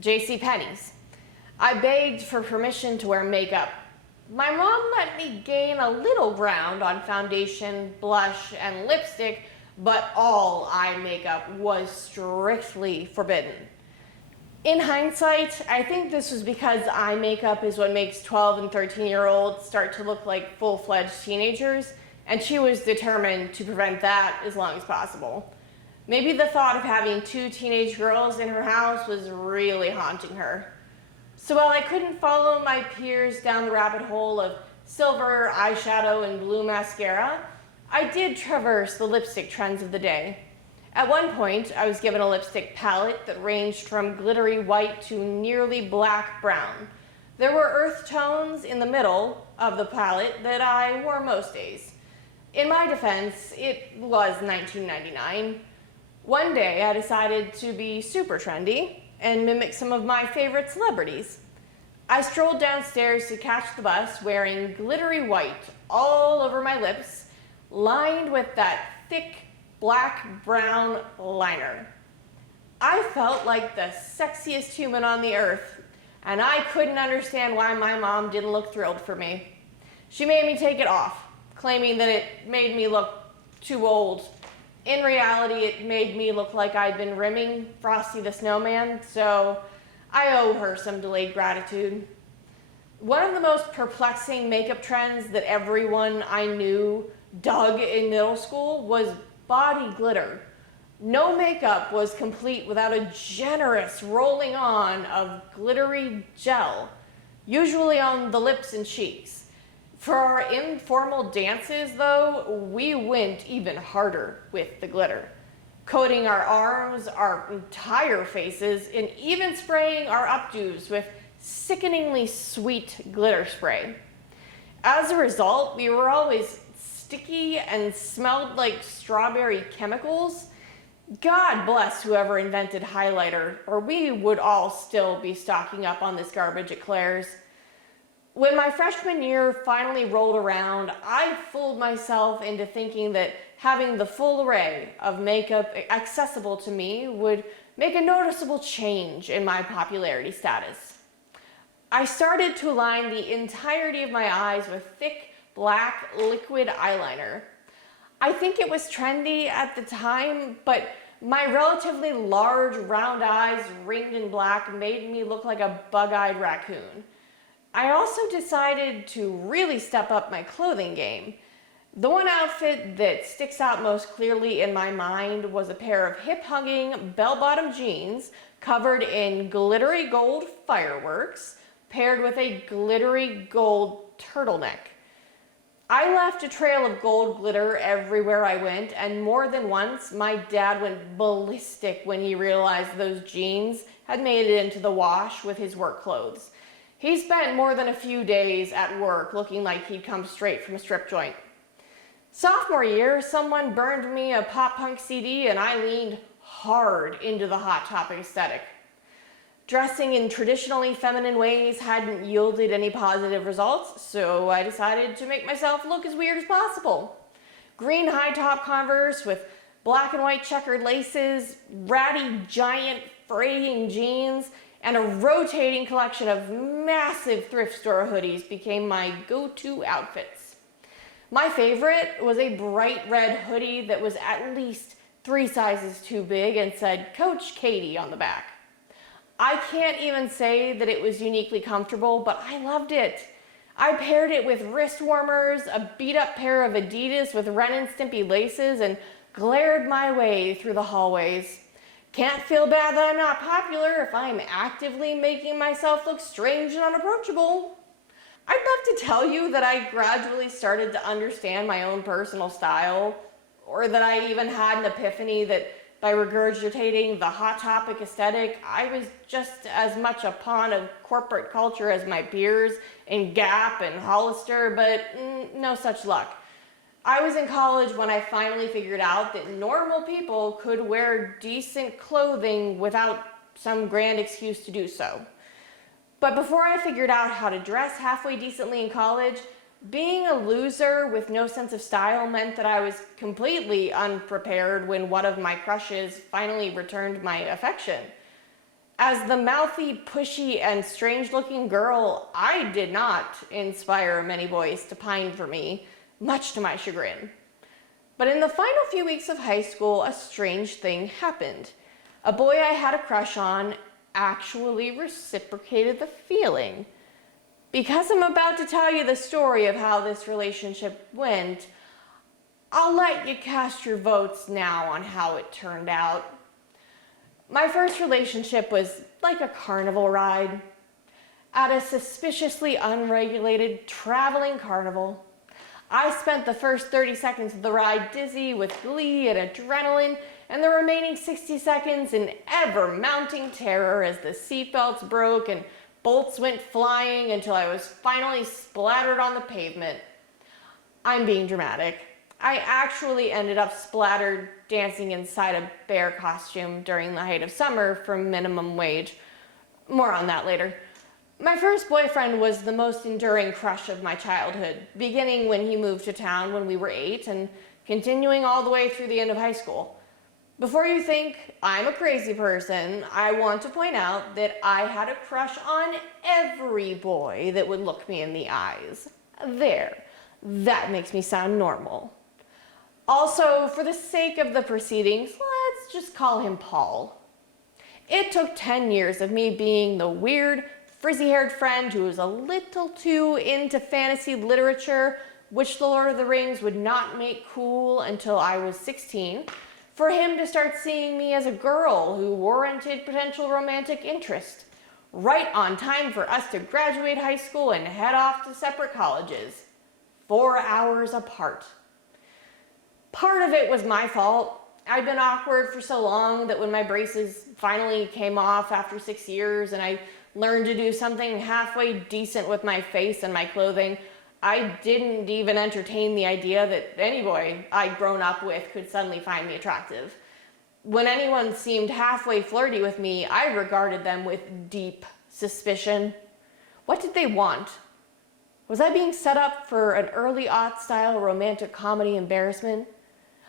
JCPenney's. I begged for permission to wear makeup. My mom let me gain a little ground on foundation, blush, and lipstick, but all eye makeup was strictly forbidden. In hindsight, I think this was because eye makeup is what makes 12 and 13-year-olds start to look like full-fledged teenagers, and she was determined to prevent that as long as possible. Maybe the thought of having 2 teenage girls in her house was really haunting her. So while I couldn't follow my peers down the rabbit hole of silver eyeshadow and blue mascara, I did traverse the lipstick trends of the day. At one point, I was given a lipstick palette that ranged from glittery white to nearly black brown. There were earth tones in the middle of the palette that I wore most days. In my defense, it was 1999. One day, I decided to be super trendy and mimic some of my favorite celebrities. I strolled downstairs to catch the bus wearing glittery white all over my lips, lined with that thick black-brown liner. I felt like the sexiest human on the earth, and I couldn't understand why my mom didn't look thrilled for me. She made me take it off, claiming that it made me look too old. In reality, it made me look like I'd been rimming Frosty the Snowman, so I owe her some delayed gratitude. One of the most perplexing makeup trends that everyone I knew dug in middle school was body glitter. No makeup was complete without a generous rolling on of glittery gel, usually on the lips and cheeks. For our informal dances, though, we went even harder with the glitter, coating our arms, our entire faces, and even spraying our updos with sickeningly sweet glitter spray. As a result, we were always sticky and smelled like strawberry chemicals. God bless whoever invented highlighter, or we would all still be stocking up on this garbage at Claire's. When my freshman year finally rolled around, I fooled myself into thinking that having the full array of makeup accessible to me would make a noticeable change in my popularity status. I started to line the entirety of my eyes with thick, black, liquid eyeliner. I think it was trendy at the time, but my relatively large, round eyes ringed in black made me look like a bug-eyed raccoon. I also decided to really step up my clothing game. The one outfit that sticks out most clearly in my mind was a pair of hip-hugging, bell-bottom jeans covered in glittery gold fireworks, paired with a glittery gold turtleneck. I left a trail of gold glitter everywhere I went, and more than once, my dad went ballistic when he realized those jeans had made it into the wash with his work clothes. He spent more than a few days at work looking like he'd come straight from a strip joint. Sophomore year, someone burned me a pop-punk CD and I leaned hard into the Hot Topic aesthetic. Dressing in traditionally feminine ways hadn't yielded any positive results, so I decided to make myself look as weird as possible. Green high-top Converse with black and white checkered laces, ratty giant fraying jeans, and a rotating collection of massive thrift store hoodies became my go-to outfits. My favorite was a bright red hoodie that was at least 3 sizes too big and said Coach Katie on the back. I can't even say that it was uniquely comfortable, but I loved it. I paired it with wrist warmers, a beat-up pair of Adidas with Ren and Stimpy laces, and glared my way through the hallways. Can't feel bad that I'm not popular if I'm actively making myself look strange and unapproachable. I'd love to tell you that I gradually started to understand my own personal style, or that I even had an epiphany that by regurgitating the Hot Topic aesthetic, I was just as much a pawn of corporate culture as my peers in Gap and Hollister, but no such luck. I was in college when I finally figured out that normal people could wear decent clothing without some grand excuse to do so. But before I figured out how to dress halfway decently in college, being a loser with no sense of style meant that I was completely unprepared when one of my crushes finally returned my affection. As the mouthy, pushy, and strange-looking girl, I did not inspire many boys to pine for me, much to my chagrin. But in the final few weeks of high school, a strange thing happened. A boy I had a crush on actually reciprocated the feeling. Because I'm about to tell you the story of how this relationship went, I'll let you cast your votes now on how it turned out. My first relationship was like a carnival ride. At a suspiciously unregulated traveling carnival, I spent the first 30 seconds of the ride dizzy with glee and adrenaline, and the remaining 60 seconds in ever-mounting terror as the seatbelts broke and bolts went flying until I was finally splattered on the pavement. I'm being dramatic. I actually ended up splattered dancing inside a bear costume during the height of summer for minimum wage. More on that later. My first boyfriend was the most enduring crush of my childhood, beginning when he moved to town when we were 8 and continuing all the way through the end of high school. Before you think I'm a crazy person, I want to point out that I had a crush on every boy that would look me in the eyes. There, that makes me sound normal. Also, for the sake of the proceedings, let's just call him Paul. It took 10 years of me being the weird, frizzy-haired friend who was a little too into fantasy literature, which The Lord of the Rings would not make cool until I was 16, for him to start seeing me as a girl who warranted potential romantic interest, right on time for us to graduate high school and head off to separate colleges, 4 hours apart. Part of it was my fault. I'd been awkward for so long that when my braces finally came off after 6 years and I learn to do something halfway decent with my face and my clothing, I didn't even entertain the idea that any boy I'd grown up with could suddenly find me attractive. When anyone seemed halfway flirty with me, I regarded them with deep suspicion. What did they want? Was I being set up for an early aught-style romantic comedy embarrassment?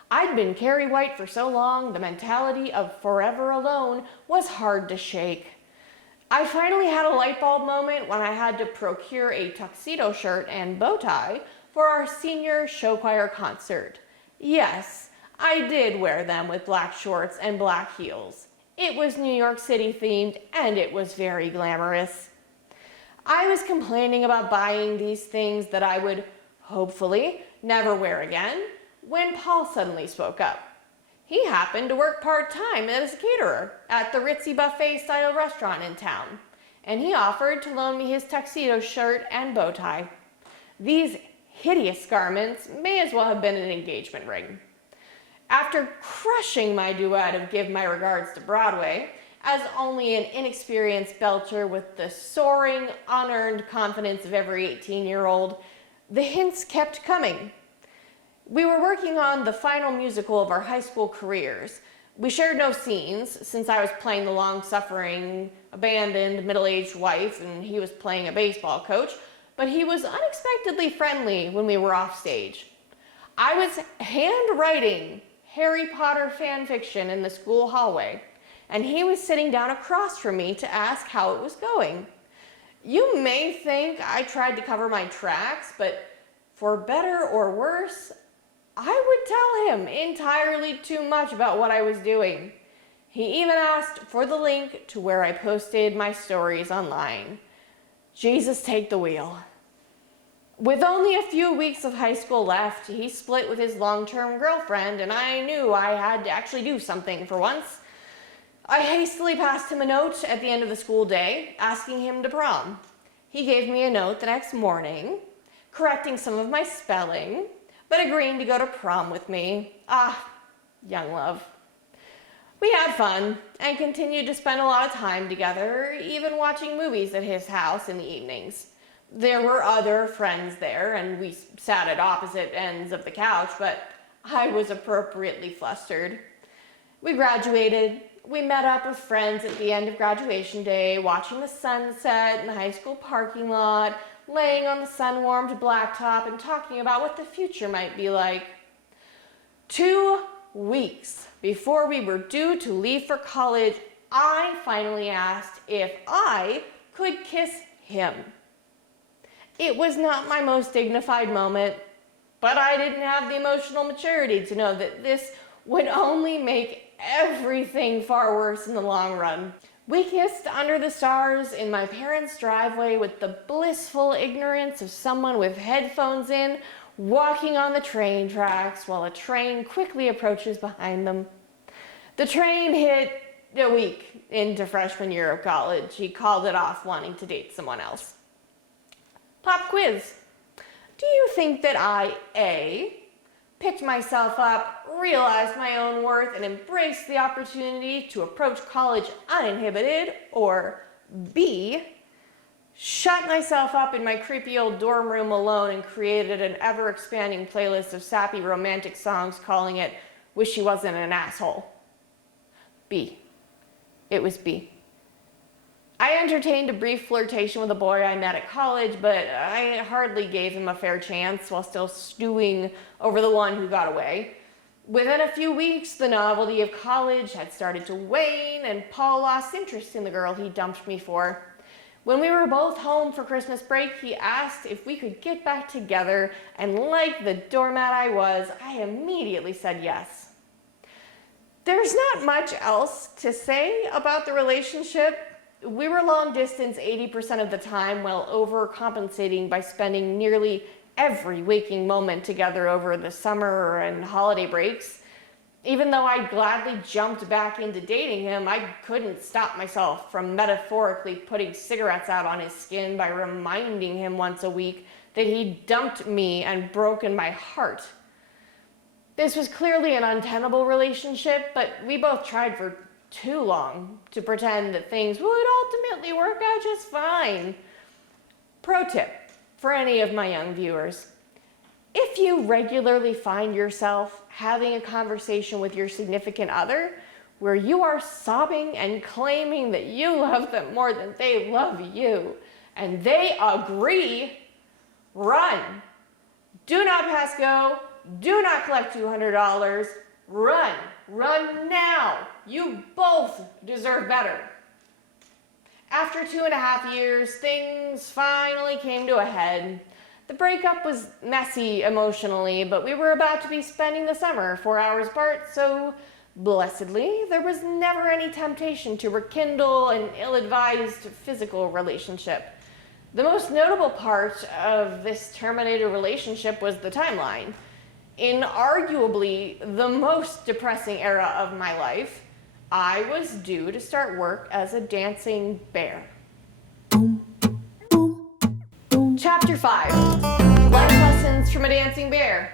I'd been Carrie White for so long, the mentality of forever alone was hard to shake. I finally had a light bulb moment when I had to procure a tuxedo shirt and bow tie for our senior show choir concert. Yes, I did wear them with black shorts and black heels. It was New York City themed and it was very glamorous. I was complaining about buying these things that I would, hopefully, never wear again when Paul suddenly spoke up. He happened to work part-time as a caterer at the ritzy buffet-style restaurant in town, and he offered to loan me his tuxedo shirt and bow tie. These hideous garments may as well have been an engagement ring. After crushing my duet of Give My Regards to Broadway, as only an inexperienced belcher with the soaring, unearned confidence of every 18-year-old, the hints kept coming. We were working on the final musical of our high school careers. We shared no scenes, since I was playing the long-suffering, abandoned, middle-aged wife, and he was playing a baseball coach, but he was unexpectedly friendly when we were off stage. I was handwriting Harry Potter fan fiction in the school hallway, and he was sitting down across from me to ask how it was going. You may think I tried to cover my tracks, but for better or worse, I would tell him entirely too much about what I was doing. He even asked for the link to where I posted my stories online. Jesus take the wheel. With only a few weeks of high school left, he split with his long-term girlfriend, and I knew I had to actually do something for once. I hastily passed him a note at the end of the school day, asking him to prom. He gave me a note the next morning, correcting some of my spelling, but agreeing to go to prom with me. Ah, young love. We had fun and continued to spend a lot of time together, even watching movies at his house in the evenings. There were other friends there, and we sat at opposite ends of the couch, but I was appropriately flustered. We graduated. We met up with friends at the end of graduation day, watching the sunset in the high school parking lot, laying on the sun-warmed blacktop and talking about what the future might be like. 2 weeks before we were due to leave for college, I finally asked if I could kiss him. It was not my most dignified moment, but I didn't have the emotional maturity to know that this would only make everything far worse in the long run. We kissed under the stars in my parents' driveway with the blissful ignorance of someone with headphones in, walking on the train tracks while a train quickly approaches behind them. The train hit a week into freshman year of college. He called it off wanting to date someone else. Pop quiz. Do you think that I, A, picked myself up, realized my own worth, and embraced the opportunity to approach college uninhibited, or B, shut myself up in my creepy old dorm room alone and created an ever-expanding playlist of sappy romantic songs calling it Wish He Wasn't an Asshole? B. It was B. I entertained a brief flirtation with a boy I met at college, but I hardly gave him a fair chance while still stewing over the one who got away. Within a few weeks, the novelty of college had started to wane, and Paul lost interest in the girl he dumped me for. When we were both home for Christmas break, he asked if we could get back together, and like the doormat I was, I immediately said yes. There's not much else to say about the relationship. We were long distance 80% of the time while overcompensating by spending nearly every waking moment together over the summer and holiday breaks. Even though I gladly jumped back into dating him, I couldn't stop myself from metaphorically putting cigarettes out on his skin by reminding him once a week that he dumped me and broken my heart. This was clearly an untenable relationship, but we both tried for too long to pretend that things would ultimately work out just fine. Pro tip for any of my young viewers: if you regularly find yourself having a conversation with your significant other where you are sobbing and claiming that you love them more than they love you, and they agree, run. Do not pass go. Do not collect $200. Run. Run now. You both deserve better. After 2.5 years, things finally came to a head. The breakup was messy emotionally, but we were about to be spending the summer 4 hours apart, so blessedly, there was never any temptation to rekindle an ill-advised physical relationship. The most notable part of this terminated relationship was the timeline. In arguably the most depressing era of my life, I was due to start work as a dancing bear. Chapter 5. Life Lessons from a Dancing Bear.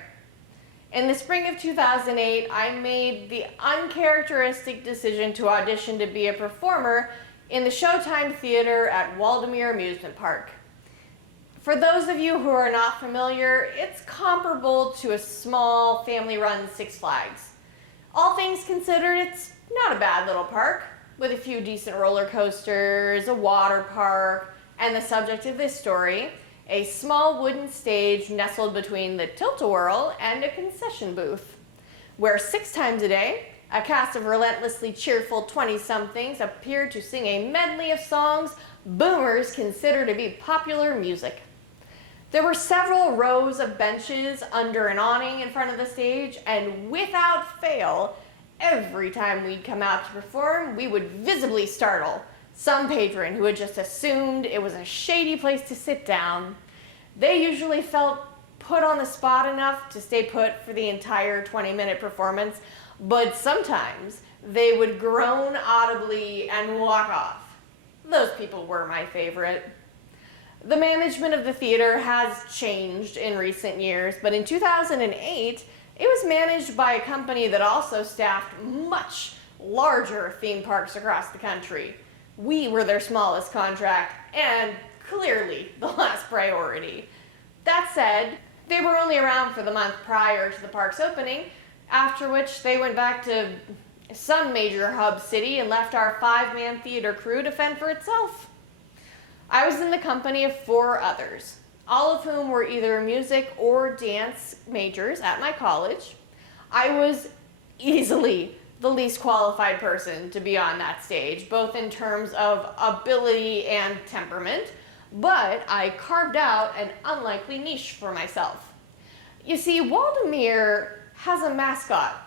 In the spring of 2008, I made the uncharacteristic decision to audition to be a performer in the Showtime Theater at Waldameer Amusement Park. For those of you who are not familiar, it's comparable to a small family-run Six Flags. All things considered, it's not a bad little park, with a few decent roller coasters, a water park, and the subject of this story, a small wooden stage nestled between the tilt-a-whirl and a concession booth, where 6 times a day, a cast of relentlessly cheerful 20-somethings appeared to sing a medley of songs boomers consider to be popular music. There were several rows of benches under an awning in front of the stage, and without fail, every time we'd come out to perform, we would visibly startle some patron who had just assumed it was a shady place to sit down. They usually felt put on the spot enough to stay put for the entire 20-minute performance, but sometimes they would groan audibly and walk off. Those people were my favorite. The management of the theater has changed in recent years, but in 2008, it was managed by a company that also staffed much larger theme parks across the country. We were their smallest contract, and clearly the last priority. That said, they were only around for the month prior to the park's opening, after which they went back to some major hub city and left our 5-man theater crew to fend for itself. I was in the company of 4 others, all of whom were either music or dance majors at my college. I was easily the least qualified person to be on that stage, both in terms of ability and temperament, but I carved out an unlikely niche for myself. You see, Waldameer has a mascot.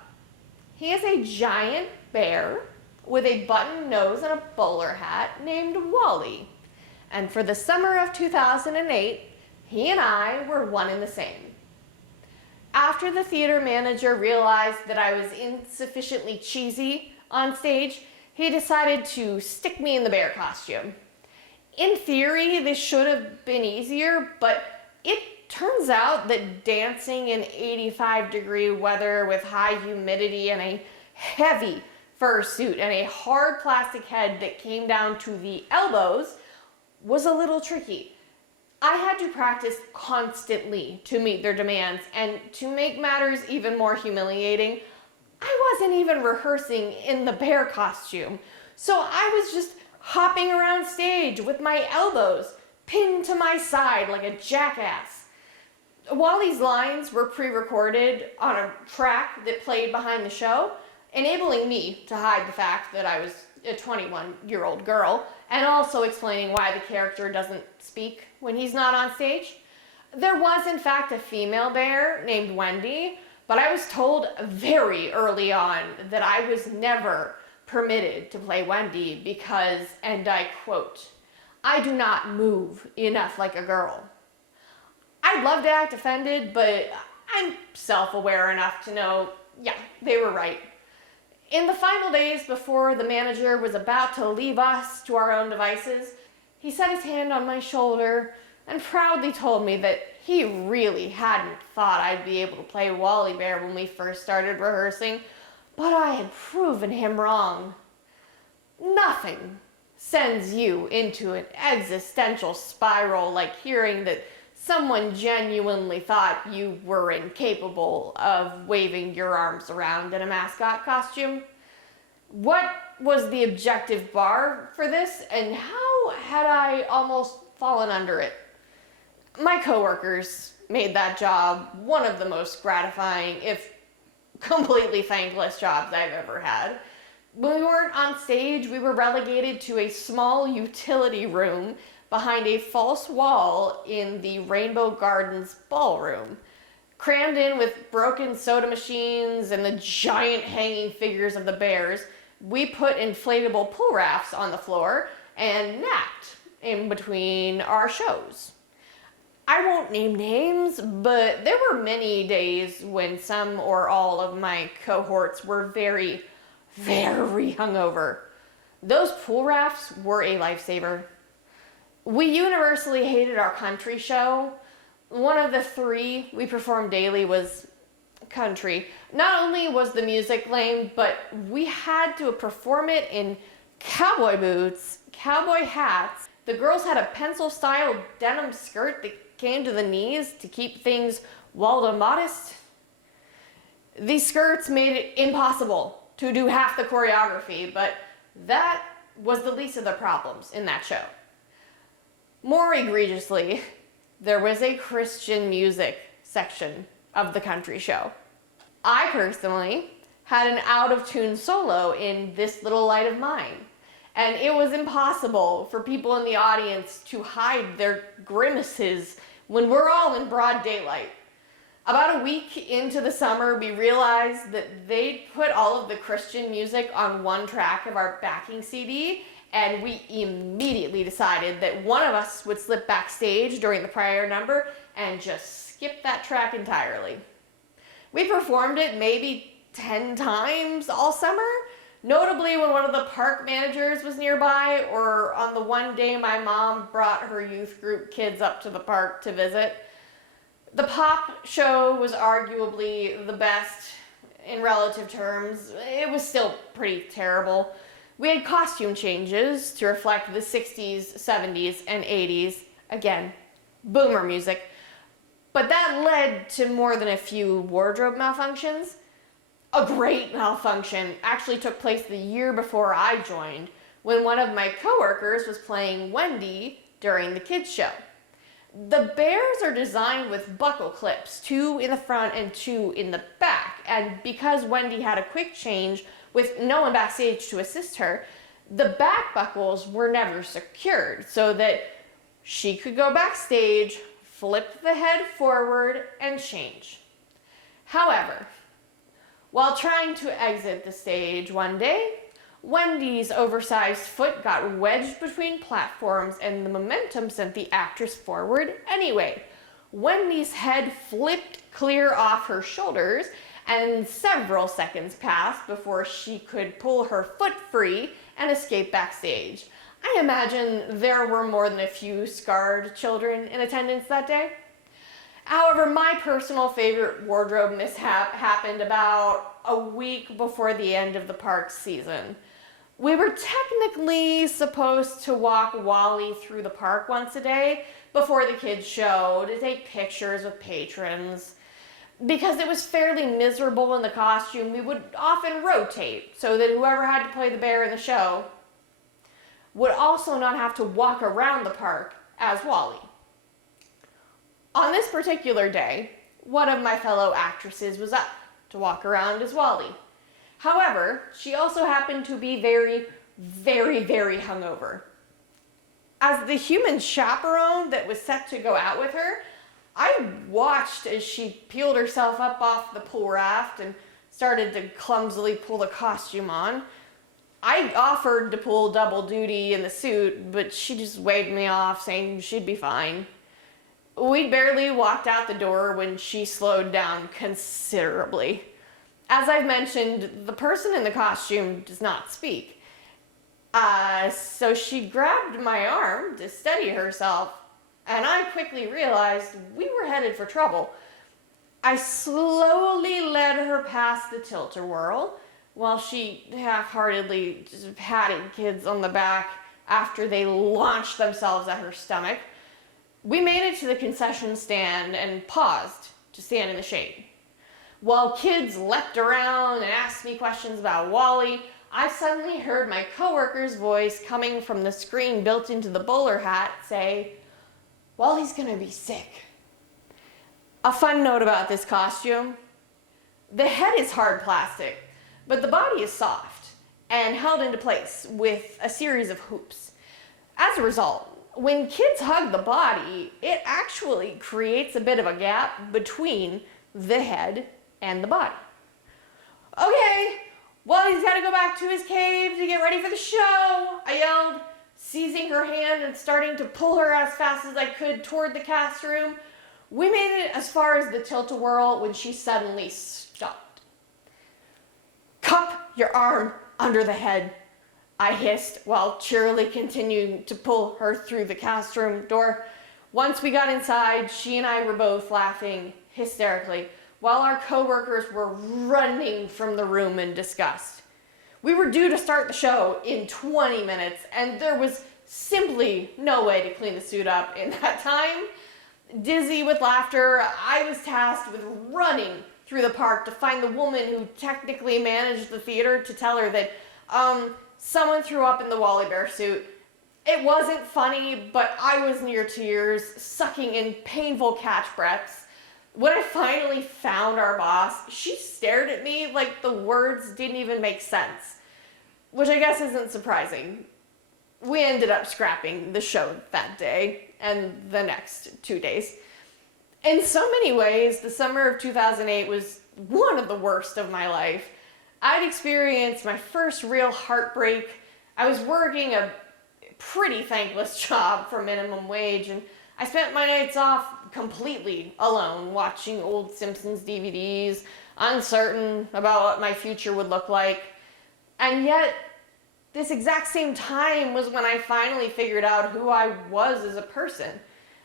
He is a giant bear with a button nose and a bowler hat named Wally. And for the summer of 2008, he and I were one and the same. After the theater manager realized that I was insufficiently cheesy on stage, he decided to stick me in the bear costume. In theory, this should have been easier, but it turns out that dancing in 85-degree weather with high humidity and a heavy fur suit and a hard plastic head that came down to the elbows was a little tricky. I had to practice constantly to meet their demands, and to make matters even more humiliating, I wasn't even rehearsing in the bear costume, so I was just hopping around stage with my elbows pinned to my side like a jackass. Wally's lines were pre-recorded on a track that played behind the show, enabling me to hide the fact that I was a 21-year-old girl, and also explaining why the character doesn't speak when he's not on stage. There was, in fact, a female bear named Wendy, but I was told very early on that I was never permitted to play Wendy because, and I quote, "I do not move enough like a girl." I'd love to act offended, but I'm self-aware enough to know, yeah, they were right. In the final days before the manager was about to leave us to our own devices, he set his hand on my shoulder and proudly told me that he really hadn't thought I'd be able to play Wally Bear when we first started rehearsing, but I had proven him wrong. Nothing sends you into an existential spiral like hearing that someone genuinely thought you were incapable of waving your arms around in a mascot costume. What was the objective bar for this, and how had I almost fallen under it? My coworkers made that job one of the most gratifying, if completely thankless jobs I've ever had. When we weren't on stage, we were relegated to a small utility room behind a false wall in the Rainbow Gardens ballroom, crammed in with broken soda machines and the giant hanging figures of the bears. We put inflatable pool rafts on the floor and napped in between our shows. I won't name names, but there were many days when some or all of my cohorts were very, very hungover. Those pool rafts were a lifesaver. We universally hated our country show. One of the three we performed daily was country. Not only was the music lame, but we had to perform it in cowboy boots, cowboy hats. The girls had a pencil-style denim skirt that came to the knees to keep things wild and modest. These skirts made it impossible to do half the choreography, but that was the least of the problems in that show. More egregiously, there was a Christian music section of the country show. I personally had an out-of-tune solo in This Little Light of Mine, and it was impossible for people in the audience to hide their grimaces when we're all in broad daylight. About a week into the summer, we realized that they'd put all of the Christian music on one track of our backing CD, and we immediately decided that one of us would slip backstage during the prior number and just skip that track entirely. We performed it maybe 10 times all summer, notably when one of the park managers was nearby, or on the one day my mom brought her youth group kids up to the park to visit. The pop show was arguably the best in relative terms. It was still pretty terrible. We had costume changes to reflect the 60s, 70s, and 80s. Again, boomer music. But that led to more than a few wardrobe malfunctions. A great malfunction actually took place the year before I joined, when one of my coworkers was playing Wendy during the kids' show. The bears are designed with buckle clips, 2 in the front and 2 in the back, and because Wendy had a quick change with no one backstage to assist her, the back buckles were never secured so that she could go backstage, flip the head forward, and change. However, while trying to exit the stage one day, Wendy's oversized foot got wedged between platforms and the momentum sent the actress forward anyway. Wendy's head flipped clear off her shoulders and several seconds passed before she could pull her foot free and escape backstage. I imagine there were more than a few scarred children in attendance that day. However, my personal favorite wardrobe mishap happened about a week before the end of the park season. We were technically supposed to walk Wally through the park once a day before the kids' show to take pictures with patrons. Because it was fairly miserable in the costume, we would often rotate so that whoever had to play the bear in the show would also not have to walk around the park as Wally. On this particular day, one of my fellow actresses was up to walk around as Wally. However, she also happened to be very, very, very hungover. As the human chaperone that was set to go out with her, I watched as she peeled herself up off the pool raft and started to clumsily pull the costume on. I offered to pull double duty in the suit, but she just waved me off, saying she'd be fine. We'd barely walked out the door when she slowed down considerably. As I've mentioned, the person in the costume does not speak. So she grabbed my arm to steady herself, and I quickly realized we were headed for trouble. I slowly led her past the tilt-a-whirl, while she half-heartedly just patted kids on the back after they launched themselves at her stomach. We made it to the concession stand and paused to stand in the shade. While kids leapt around and asked me questions about Wally, I suddenly heard my coworker's voice coming from the screen built into the bowler hat say, "Wally's gonna be sick." A fun note about this costume: the head is hard plastic, but the body is soft and held into place with a series of hoops. As a result, when kids hug the body, it actually creates a bit of a gap between the head and the body. "Okay, Wally's got to go back to his cave to get ready for the show," I yelled, seizing her hand and starting to pull her as fast as I could toward the cast room. We made it as far as the tilt-a-whirl when she suddenly stopped. "Cup your arm under the head," I hissed while cheerily continuing to pull her through the cast room door. Once we got inside, she and I were both laughing hysterically, while our coworkers were running from the room in disgust. We were due to start the show in 20 minutes, and there was simply no way to clean the suit up in that time. Dizzy with laughter, I was tasked with running through the park to find the woman who technically managed the theater to tell her that, someone threw up in the Wally Bear suit. It wasn't funny, but I was near tears, sucking in painful catch breaths. When I finally found our boss, she stared at me like the words didn't even make sense, which I guess isn't surprising. We ended up scrapping the show that day and the next 2 days. In so many ways, the summer of 2008 was one of the worst of my life. I'd experienced my first real heartbreak. I was working a pretty thankless job for minimum wage, and I spent my nights off completely alone, watching old Simpsons DVDs, uncertain about what my future would look like. And yet, this exact same time was when I finally figured out who I was as a person.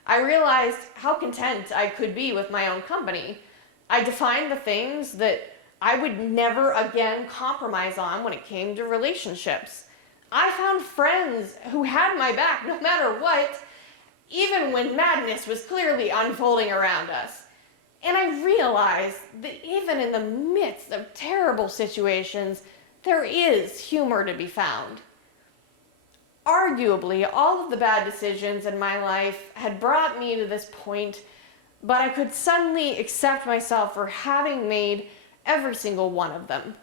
I realized how content I could be with my own company. I defined the things that I would never again compromise on when it came to relationships. I found friends who had my back no matter what, even when madness was clearly unfolding around us. And I realized that even in the midst of terrible situations, there is humor to be found. Arguably, all of the bad decisions in my life had brought me to this point, but I could suddenly accept myself for having made every single one of them.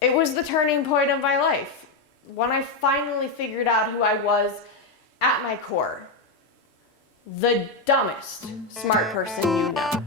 It was the turning point of my life, when I finally figured out who I was at my core. The dumbest smart person you know.